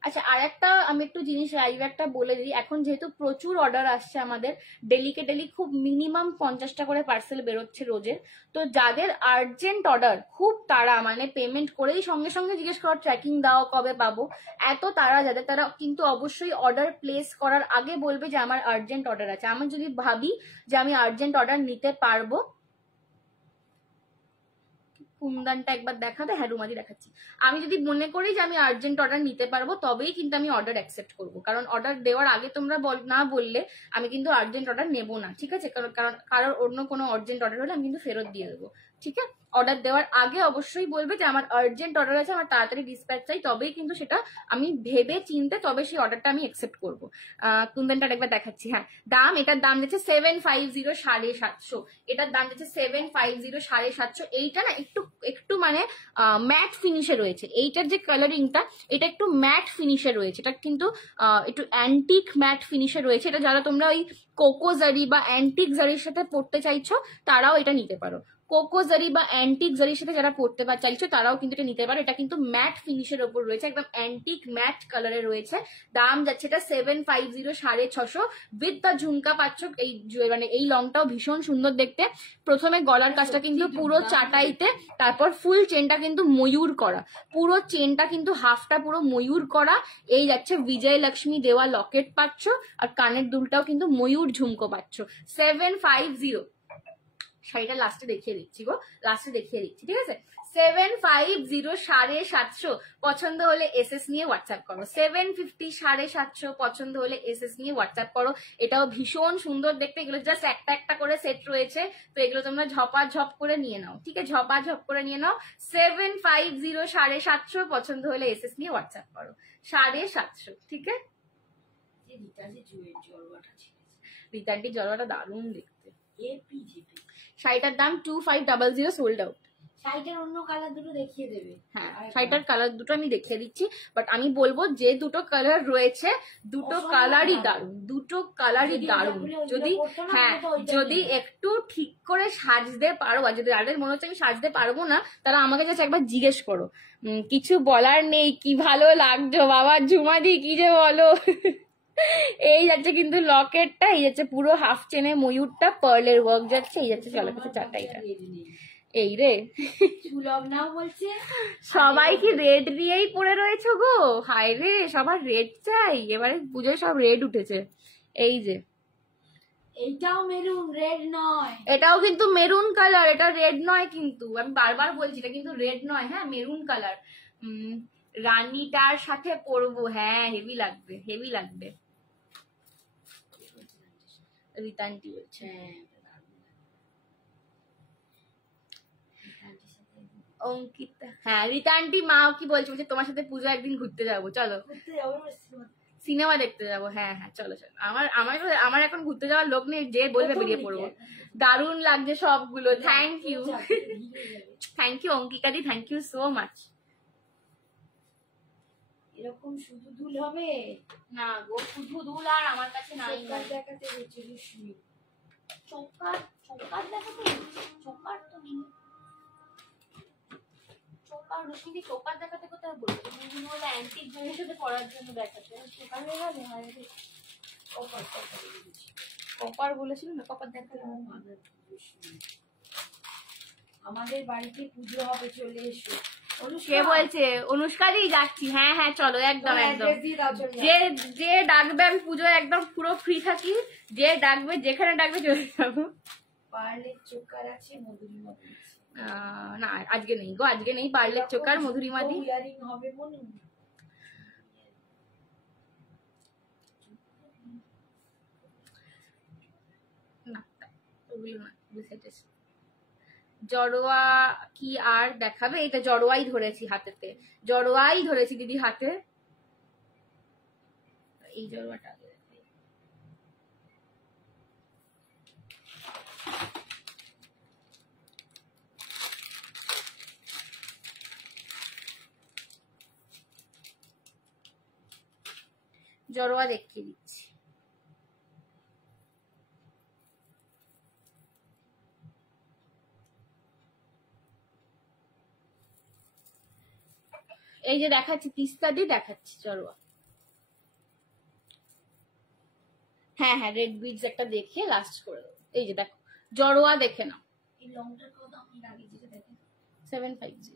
আচ্ছা আর একটা আমি একটু জিনিস লাইভ একটা বলে দিই, এখন যেহেতু প্রচুর অর্ডার আসছে আমাদের, ডেলিকে ডেলি খুব মিনিমাম 50টা করে পার্সেল বেরোচ্ছে রোজের, তো যাদের আর্জেন্ট অর্ডার, খুব তাড়া, মানে পেমেন্ট করেই সঙ্গে সঙ্গে জিজ্ঞেস করো ট্র্যাকিং দাও কবে পাবো, এত তাড়া যাদের, তারা কিন্তু অবশ্যই অর্ডার প্লেস করার আগে বলবে যে আমার আর্জেন্ট অর্ডার আছে। আমি যদি ভাবি যে আমি আর্জেন্ট অর্ডার নিতে পারবো, কুন্দানটা একবার দেখাবে, হ্যাঁ রুমালি দেখাচ্ছি, আমি যদি মনে করি যে আমি আর্জেন্ট অর্ডার নিতে পারবো তবেই কিন্তু আমি অর্ডার অ্যাকসেপ্ট করবো, কারণ অর্ডার দেওয়ার আগে তোমরা না বললে আমি কিন্তু আর্জেন্ট অর্ডার নেবো না, ঠিক আছে? কারণ কারোর অন্য কোনো আর্জেন্ট অর্ডার হলে আমি কিন্তু ফেরত দিয়ে দেবো, ঠিক আছে? অর্ডার দেওয়ার আগে অবশ্যই বলবে যে আমার আর্জেন্ট অর্ডার আছে, আমার তাড়াতাড়ি ডিসপ্যাচ চাই, তবেই কিন্তু সেটা আমি ভেবে চিনতে তবে সেই অর্ডারটা আমি অ্যাকসেপ্ট করবো। কুন্দনটা একবার দেখাচ্ছি। হ্যাঁ দাম, এটার দাম দিচ্ছে 750, 750, এটার দাম দিচ্ছে 750, 750। এইটা না একটু মানে ম্যাট ফিনিশে রয়েছে, এইটার যে কালারিংটা এটা একটু ম্যাট ফিনিশে রয়েছে, এটা কিন্তু একটু অ্যান্টিক ম্যাট ফিনিশে রয়েছে। এটা যারা তোমরা ওই কোকো জারি বা অ্যান্টিক জারির সাথে পড়তে চাইছো তারাও এটা নিতে পারো, কোকো জারি বা অ্যান্টিক জারির সাথে যারা পড়তে চাইছো তারাও কিন্তু এটা নিতে পারো। এটা কিন্তু ম্যাট ফিনিশের ওপর রয়েছে, একদম অ্যান্টিক ম্যাট কালারে রয়েছে। দাম যাচ্ছে এটা 750, 650 উইথ দা ঝুমকা পাচ্ছ। এই মানে এই লংটাও ভীষণ সুন্দর দেখতে। প্রথমে গলার কাজটা কিন্তু পুরো চাটাইতে, তারপর ফুল চেনটা কিন্তু ময়ূর করা, পুরো চেনটা কিন্তু হাফটা পুরো ময়ূর করা। এই যাচ্ছে বিজয় লক্ষ্মী দেওয়া লকেট পাচ্ছ, আর কানের দুলটাও কিন্তু ময়ূর ঝুমকো পাচ্ছ। 750, শাড়িটা লাস্টে দেখিয়ে দিচ্ছি গো, লাস্টে দেখিয়ে দিচ্ছি, ঠিক আছে? 750, 750 পছন্দ হলে এসএস নিয়ে হোয়াটসঅ্যাপ করো। 750, 750 পছন্দ হলে এসএস নিয়ে হোয়াটসঅ্যাপ করো। এটাও ভীষণ সুন্দর দেখতে, এগুলো জাস্ট একটা একটা করে সেট রয়েছে, তো এগুলো তোমরা ঝপাঝপ করে নিয়ে নাও, ঠিক আছে? ঝপাঝপ করে নিয়ে নাও। 750, 750 পছন্দ হলে এসএস নিয়ে হোয়াটসঅ্যাপ করো। 750, ঠিক আছে? রিতান্টি জলওয়াটা দারুণ দেখতে। শাড়িটার দাম 2500, সোল্ড আউট। শাড়িটার অন্য কালার দুটো দেখিয়ে দেবে। হ্যাঁ শাড়িটার কালার দুটো আমি দেখিয়ে দিচ্ছি, বাট আমি বলবো যে দুটো কালার রয়েছে দুটো কালারই দারুণ, দুটো কালারই দারুণ। যদি হ্যাঁ যদি একটু ঠিক করে সাজতে পারো, আর যদি যাদের মনে হচ্ছে আমি সাজতে পারবো না তারা আমাকে জাস্ট একবার জিজ্ঞেস করো, কিছু বলার নেই, কি ভালো লাগছো বাবা ঝুমাদি, কি যে বলো। এই যাচ্ছে কিন্তু লকেটটা, এই যাচ্ছে পুরো হাফ চেনে ময়ূরটা, পার্লের ওয়ার্ক যাচ্ছে, এই যাচ্ছে চলো কিছু চারটাইটা। এই রে সুলগ্নাও বলছে সবাই কি রেড নিয়েই পড়ে রয়েছে গো, হায় রে সবার রেড চাই, এবারে পুজোয় সব রেড উঠেছে। এই যে এইটাও মেরুন, রেড নয়, এটাও কিন্তু মেরুন কালার, এটা রেড নয় কিন্তু, আমি বারবার বলছি এটা কিন্তু রেড নয়, হ্যাঁ মেরুন কালার। রানীটার সাথে পরবো, হ্যাঁ হেভি লাগবে, হেভি লাগবে। রিতান্টি বলছে অঙ্কিতা, হ্যাঁ রিতান্টি মা কি বলছে, বলছে তোমার সাথে পুজো একদিন ঘুরতে যাবো, চলো সিনেমা দেখতে যাবো। হ্যাঁ হ্যাঁ চলো চলো, আমার এখন ঘুরতে যাওয়ার লোক নেই, যে বলবে বেরিয়ে পড়বো। দারুণ লাগছে সবগুলো, thank you, thank you Ankita di, thank you so much. এরকম শুধু দুল হবে না গো, শুধু দুল আর আমার কাছে নাই। দেখাতে হচ্ছে রশ্মি, চোকার দেখাতে, চোকার তো নেই, চোকার রশ্মি চোকার দেখাতে কোথায় বলবো, তুমি বলে অ্যান্টিক জয়ের সাথে পড়ার জন্য দেখাতে চোকার হয়ে গেলে। কপার বলেছিল না, কপার দেখালাম। আমাদের বাড়িতে পুজো হবে, চলে এসো। কে বলছে? অনুষ্কা দি যাচ্ছি। হ্যাঁ হ্যাঁ চলো, একদম একদম। যে যে ডাকবে আমি পুজোয় একদম পুরো ফ্রি থাকি, যে ডাকবে যেখানে ডাকবে চলে যাবো। পার্লের চোকার আছে, মধুরিমা না আজকে নেই গো, আজকে নেই পার্লের চোকার মধুরিমা দি। ইয়ারিং হবে মনে না ওগুলো না, জড়োয়া কি আর দেখাবে? এটা জড়োয়াই ধরেছি হাতেতে, জড়োয়াই ধরেছি দিদি হাতে। এই জড়োয়াটা জড়োয়া দেখিয়ে দিচ্ছি। এই যে দেখাচ্ছি, তিস্তা দিয়ে দেখাচ্ছি জড়োয়া। হ্যাঁ হ্যাঁ রেড বিডস একটা দেখিয়ে লাস্ট করে দেবো। এই যে দেখো জড়োয়া দেখে নাও। এই লংটার কথা আমি আগে যেটা দেখেন 750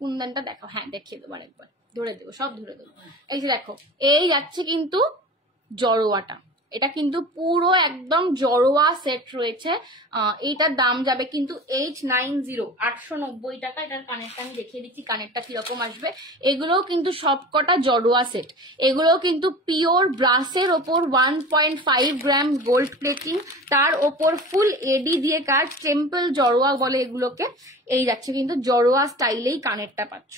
কুন্দনটা দেখাও। হ্যাঁ দেখিয়ে দেবো আরেকবার, ধরে দেবো, সব ধরে দেবো। এই যে দেখো এই যাচ্ছে কিন্তু জড়োয়াটা, এটা কিন্তু পুরো একদম জড়োয়া সেট রয়েছে। এইটার দাম যাবে কিন্তু 890, 890 টাকা। এটার কানেরটা আমি দেখিয়ে দিচ্ছি, কানেরটা কিরকম আসবে। এগুলোও কিন্তু সবকটা জড়োয়া সেট, এগুলোও কিন্তু পিওর ব্রাসের ওপর 1.5 গ্রাম গোল্ড প্লেটিং, তার ওপর ফুল এডি দিয়ে কাজ, টেম্পল জড়োয়া বলে এগুলোকে। এই যাচ্ছে কিন্তু জড়োয়া স্টাইলেই কানেরটা পাচ্ছ,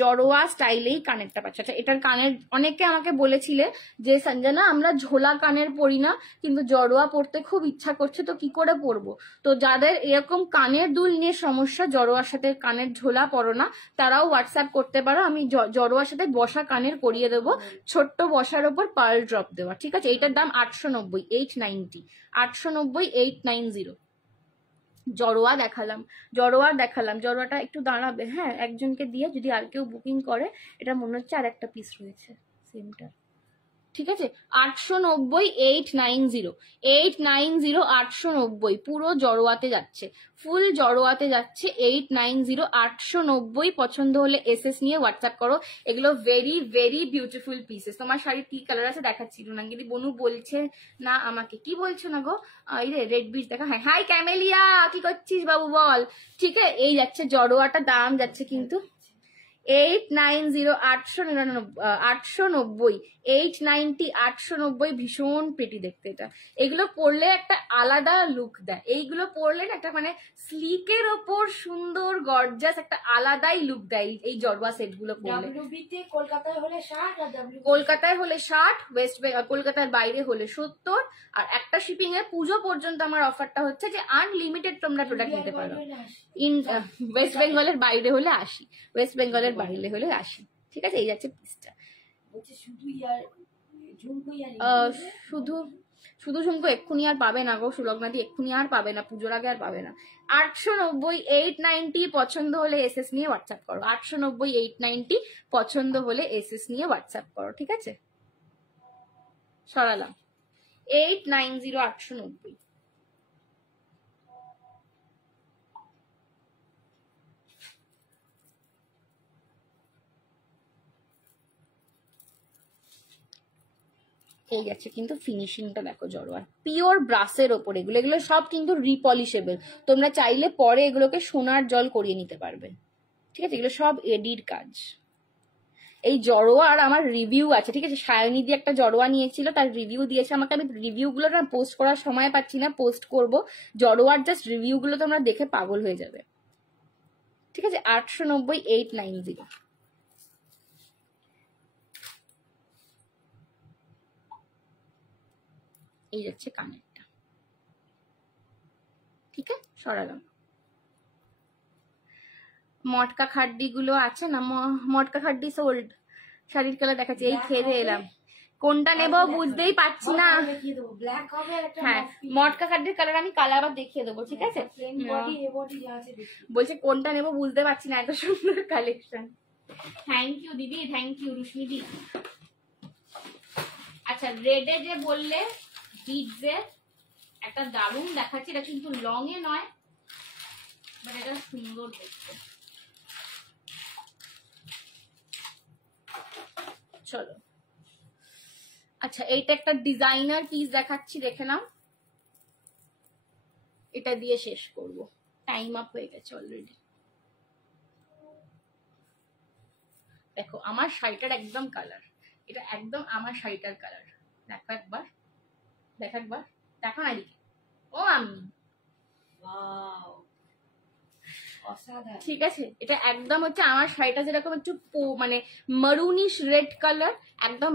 জড়োয়া স্টাইলেই কানেরটা পাচ্ছ। আচ্ছা এটার কানের অনেকে আমাকে বলেছিলে যে সঞ্জনা আমরা ঝোলা কানের পরি না, কিন্তু জড়োয়া পরতে খুব ইচ্ছা করছে, তো কি করে পরবো? তো যাদের এরকম কানের দুল নিয়ে সমস্যা, জড়োয়ার সাথে কানের ঝোলা পরো না, তারাও হোয়াটসঅ্যাপ করতে পারো। আমি জড়োয়ার সাথে বসা কানের করিয়ে দেবো, ছোট্ট বসার ওপর পার্ল ড্রপ দেওয়া। ঠিক আছে, এটার দাম 890, 890, 890, 890। জড়োয়া দেখালাম, জড়োয়া দেখালাম। জড়োয়াটা একটু দাঁড়াবে, হ্যাঁ একজনকে দিয়ে, যদি আর কেউ বুকিং করে। এটা মনে হচ্ছে আর একটা পিস রয়েছে সেমটা। ঠিক আছে 890, 890, 890, 890 পুরো জড়োয়াতে যাচ্ছে, ফুল জড়োয়াতে যাচ্ছে। 890, 890 পছন্দ হলে এসএস নিয়ে হোয়াটসঅ্যাপ করো। এগুলো ভেরি ভেরি বিউটিফুল পিসেস। তোমার শাড়ির কি কালার আছে দেখাচ্ছি। রুনাঙ্গিদি বনু বলছে না আমাকে, কি বলছো না গো? এই রে রেড বিচ দেখা। হ্যাঁ হাই ক্যামেলিয়া, কি করছিস বাবু বল। ঠিক আছে এই যাচ্ছে জড়োয়াটা, দাম যাচ্ছে কিন্তু 890, 890, 890, 890। ভীষণ প্রিটি দেখতে এটা। এগুলো পরলে একটা আলাদা লুক দেয়, এইগুলো পরলে না একটা মানে স্লিকের ওপর সুন্দর গর্জাস একটা আলাদাই লুক দেয় এই জড়োয়া সেট গুলো পরলে। কলকাতায় হলে 60, আর কলকাতায় হলে 60, ওয়েস্ট বেঙ্গল কলকাতার বাইরে হলে 70। আর একটা শিপিং এ পুজো পর্যন্ত আমার অফারটা হচ্ছে যে আনলিমিটেড তোমরা প্রোডাক্ট নিতে পারো। ওয়েস্ট বেঙ্গলের বাইরে হলে 80, ওয়েস্ট বেঙ্গলের বাইরে হলে 80। ঠিক আছে এই যাচ্ছে পিসটা। শুধু শুধু ঝুমকো এক্ষুনি আর পাবে না গো, সুলগ্নাদি এক্ষুনি আর পাবে না, পুজোর আগে আর পাবে না। 890, 890 পছন্দ হলে এসএস নিয়ে হোয়াটসঅ্যাপ করো। 890, 890 পছন্দ হলে এসএস নিয়ে হোয়াটসঅ্যাপ করো। ঠিক আছে সরালাম 890, 890। এই যাচ্ছে কিন্তু ফিনিশিংটা দেখো জড়োয়ার, পিওর ব্রাসের ওপর এগুলো, এগুলো সব কিন্তু রিপলিশেবল। তোমরা চাইলে পরে এগুলোকে সোনার জল করিয়ে নিতে পারবে। ঠিক আছে এগুলো সব এডির কাজ। এই জড়োয়ার আমার রিভিউ আছে। ঠিক আছে সায়নী দিয়ে একটা জড়োয়া নিয়েছিল, তার রিভিউ দিয়েছে আমাকে। আমি রিভিউ গুলো না পোস্ট করার সময় পাচ্ছি না, পোস্ট করব। জড়োয়ার জাস্ট রিভিউ গুলো তোমরা দেখে পাগল হয়ে যাবে। ঠিক আছে 890, 890। এই যাচ্ছে কানেরটা। ঠিক আছে সরালাম। মটকা খাড্ডি গুলো আছে না, মটকা খাড্ডি সোল্ড। শাড়ির কালার দেখাচ্ছি, এই খেয়ে এলাম, কোনটা নেব বুঝতেই পারছি না। হ্যাঁ মটকা খাড্ডির কালার আমি কালার আবার দেখিয়ে দেবো। ঠিক আছে বলছে কোনটা নেব বুঝতে পারছি না, এত সুন্দর কালেকশন। থ্যাংক ইউ দিদি, থ্যাংক ইউ রুশনি দি। আচ্ছা আচ্ছা রেডে যে বললে বিটসের একটা দারুণ দেখাচ্ছি, এটা কিন্তু লং এ নয় বাট এটা সুন্দর দেখতে। চলো আচ্ছা এইটা একটা ডিজাইনার পিস দেখাচ্ছি, দেখে নাও। এটা দিয়ে শেষ করব, টাইম আপ হয়ে গেছে অলরেডি। দেখো আমার শাড়িটার একদম কালার, এটা একদম আমার শাড়িটার কালার। দেখো একবার, দেখো একবার, দেখো না এদিকে। ও আমি ঠিক আছে, এটা একদম হচ্ছে আমার শাড়িটা যেরকম একটু মানে মারুনিশ রেড কালার, একদম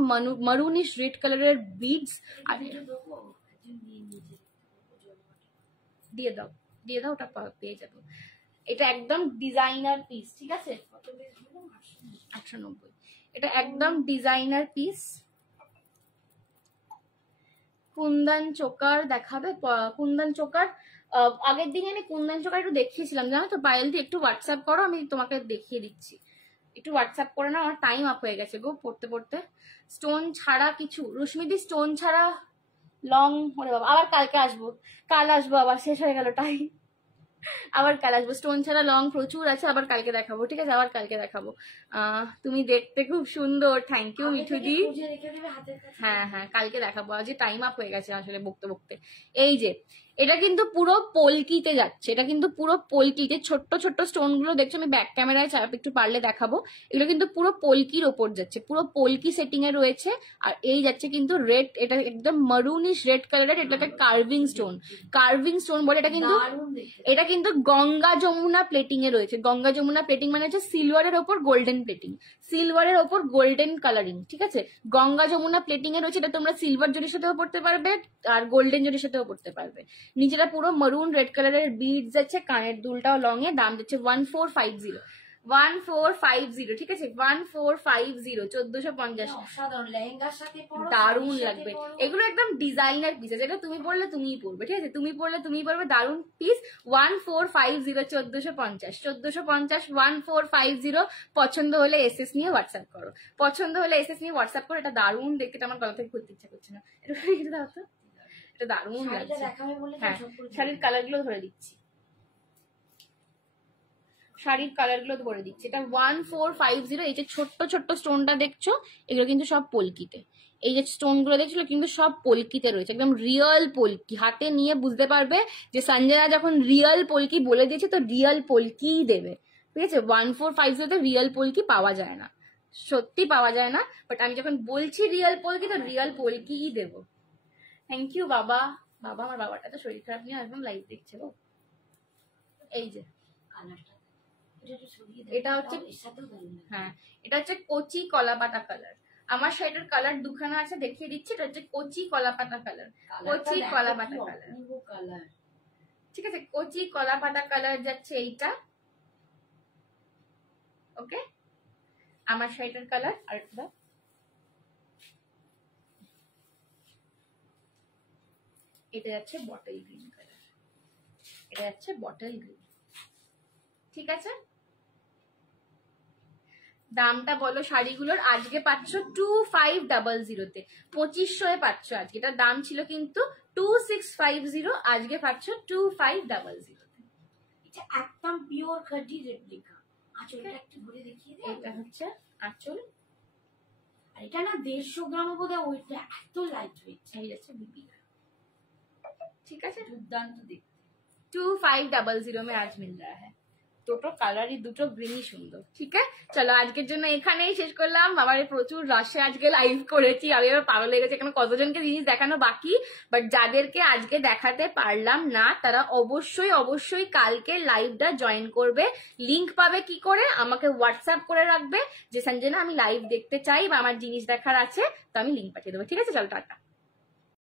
মারুনিশ রেড কালারের বিডস। আর দিয়ে দাও, দিয়ে দাও, ওটা পেয়ে যাবো। এটা একদম ডিজাইনার পিস, ঠিক আছে? 890। এটা একদম ডিজাইনার পিস। কুন্দন চোকার দেখাবে? কুন্দন চোকার আগের দিন আমি কুন্দন চোকার একটু দেখিয়েছিলাম, জানো তো? পায়েলদি একটু হোয়াটসঅ্যাপ করো, আমি তোমাকে দেখিয়ে দিচ্ছি। একটু হোয়াটসঅ্যাপ করে না, আমার টাইম আপ হয়ে গেছে গো পড়তে পড়তে। স্টোন ছাড়া কিছু, রশ্মিদি স্টোন ছাড়া লং, ওরে বাবা আবার কালকে আসবো, কাল আসবো, আবার শেষ হয়ে গেল টাইম, আবার কাল আসবো। স্টোন ছাড়া লং প্রচুর আছে, আবার কালকে দেখাবো, ঠিক আছে? আবার কালকে দেখাবো। তুমি দেখতে খুব সুন্দর, থ্যাংক ইউ মিঠুদি। হ্যাঁ হ্যাঁ কালকে দেখাবো, আজ টাইম আপ হয়ে গেছে আসলে বকতে বকতে। এই যে এটা কিন্তু পুরো পলকিতে যাচ্ছে, এটা কিন্তু পুরো পলকিতে ছোট্ট ছোট্ট স্টোন গুলো দেখছো, আমি ব্যাক ক্যামেরায় একটু পারলে দেখাবো। এগুলো কিন্তু পুরো পলকির ওপর যাচ্ছে, পুরো পলকি সেটিং এ রয়েছে। আর এই যাচ্ছে কিন্তু রেড, এটা একদম মারুনিশ রেড কালারের, এটা একটা কার্ভিং স্টোন, কার্ভিং স্টোন বলে। এটা কিন্তু গঙ্গা যমুনা প্লেটিং এ রয়েছে। গঙ্গা যমুনা প্লেটিং মানে হচ্ছে সিলভারের ওপর গোল্ডেন প্লেটিং, সিলভারের ওপর গোল্ডেন কালারিং, ঠিক আছে? গঙ্গা যমুনা প্লেটিং এ রয়েছে। এটা তোমরা সিলভার জরির সাথেও পড়তে পারবে আর গোল্ডেন জরির সাথেও পড়তে পারবে। নিচেটা পুরো মারুন রেড কালারের বিডস যাচ্ছে, কানের দুলটাও লং এ। দাম যাচ্ছে 1450, 1450, ঠিক আছে? 1450, 1450। দারুণ লাগবে এগুলো, একদম ডিজাইনার পিস আছে। এটা তুমি পরলে তুমিই পরবে, ঠিক আছে? তুমি পরলে তুমিই পরবে, দারুণ পিস। 1450, 1450, 1450, 1450। পছন্দ হলে এসএস নিয়ে হোয়াটসঅ্যাপ করো, পছন্দ হলে এসএস নিয়ে হোয়াটসঅ্যাপ করো। এটা দারুণ দেখতে, আমার গলা থেকে খুলতে ইচ্ছা করছে না, এটা দাও তো, এটা দারুণ লাগছে। হ্যাঁ শাড়ির কালার গুলো ধরে দিচ্ছি, শাড়ির কালার গুলো ধরে দিচ্ছি। এটা 1450। এই যে ছোট্ট ছোট্ট স্টোনটা দেখছো, এগুলো কিন্তু সব পলকিতে। এই যে স্টোন গুলো দেখছো কিন্তু সব পলকিতে রয়েছে, একদম রিয়েল পলকি। হাতে নিয়ে বুঝতে পারবে যে সঞ্জনা যখন রিয়েল পলকি বলে দিয়েছে তো রিয়েল পলকিই দেবে, ঠিক আছে? 1450 তে রিয়েল পলকি পাওয়া যায় না, সত্যি পাওয়া যায় না। বাট আমি যখন বলছি রিয়েল পলকি তো রিয়েল পলকিই দেবো। থ্যাংক ইউ বাবা। বাবা, আমার বাবাটা তো শরীর খারাপ নিয়ে একদম লাইভ দেখছে গো। এই যে এটা হচ্ছে, হ্যাঁ এটা হচ্ছে কচি কলাপাতা কালার। আমার শাড়িটার কালার দুখানা আছে, দেখিয়ে দিচ্ছি। এটা হচ্ছে কচি কলাপাতা কালার, কচি কলাপাতা কালার, ঠিক আছে? কচি কলাপাতা কালার যাচ্ছে এইটা, ওকে? আমার শাড়িটার কালার। আর একটা এটা যাচ্ছে বটল গ্রিন কালার, এটা যাচ্ছে বটল গ্রিন, ঠিক আছে? দামটা বলো শাড়িগুলোর। আজকে পাচ্ছ 2500 তে, 2500 পাচ্ছ আজকে। এটার দাম ছিল কিন্তু 2650, আজকে পাচ্ছ 2500 তে। এটা একদম পিওর খাঁটি রেপ্লিকা। আঁচলটা একটু ধরে দেখিয়ে দে। এটা হচ্ছে আঁচল, আর এটা না 150 গ্রাম বোধহয়, ওইটা এত লাইট ওয়েট। এই যাচ্ছে বিবি, ঠিক আছে? দুর্দান্ত দেখতে। 2500 में आज मिल रहा है। দুটো কালারই, দুটো গ্রিনই সুন্দর, ঠিক আছে? চলো আজকের জন্য এখানেই শেষ করলাম। বাবারে প্রচুর রাশে আজকে লাইভ করেছি, আমি এবার পাগল হয়ে গেছে। এখানে কতজনকে জিনিস দেখানো বাকি, বাট যাদেরকে আজকে দেখাতে পারলাম না তারা অবশ্যই অবশ্যই কালকে লাইভটা জয়েন করবে। লিংক পাবে কি করে? আমাকে হোয়াটসঅ্যাপ করে রাখবে যে সঞ্জনা আমি লাইভ দেখতে চাই বা আমার জিনিস দেখার আছে, তো আমি লিংক পাঠিয়ে দেবো, ঠিক আছে? চলো টাটা।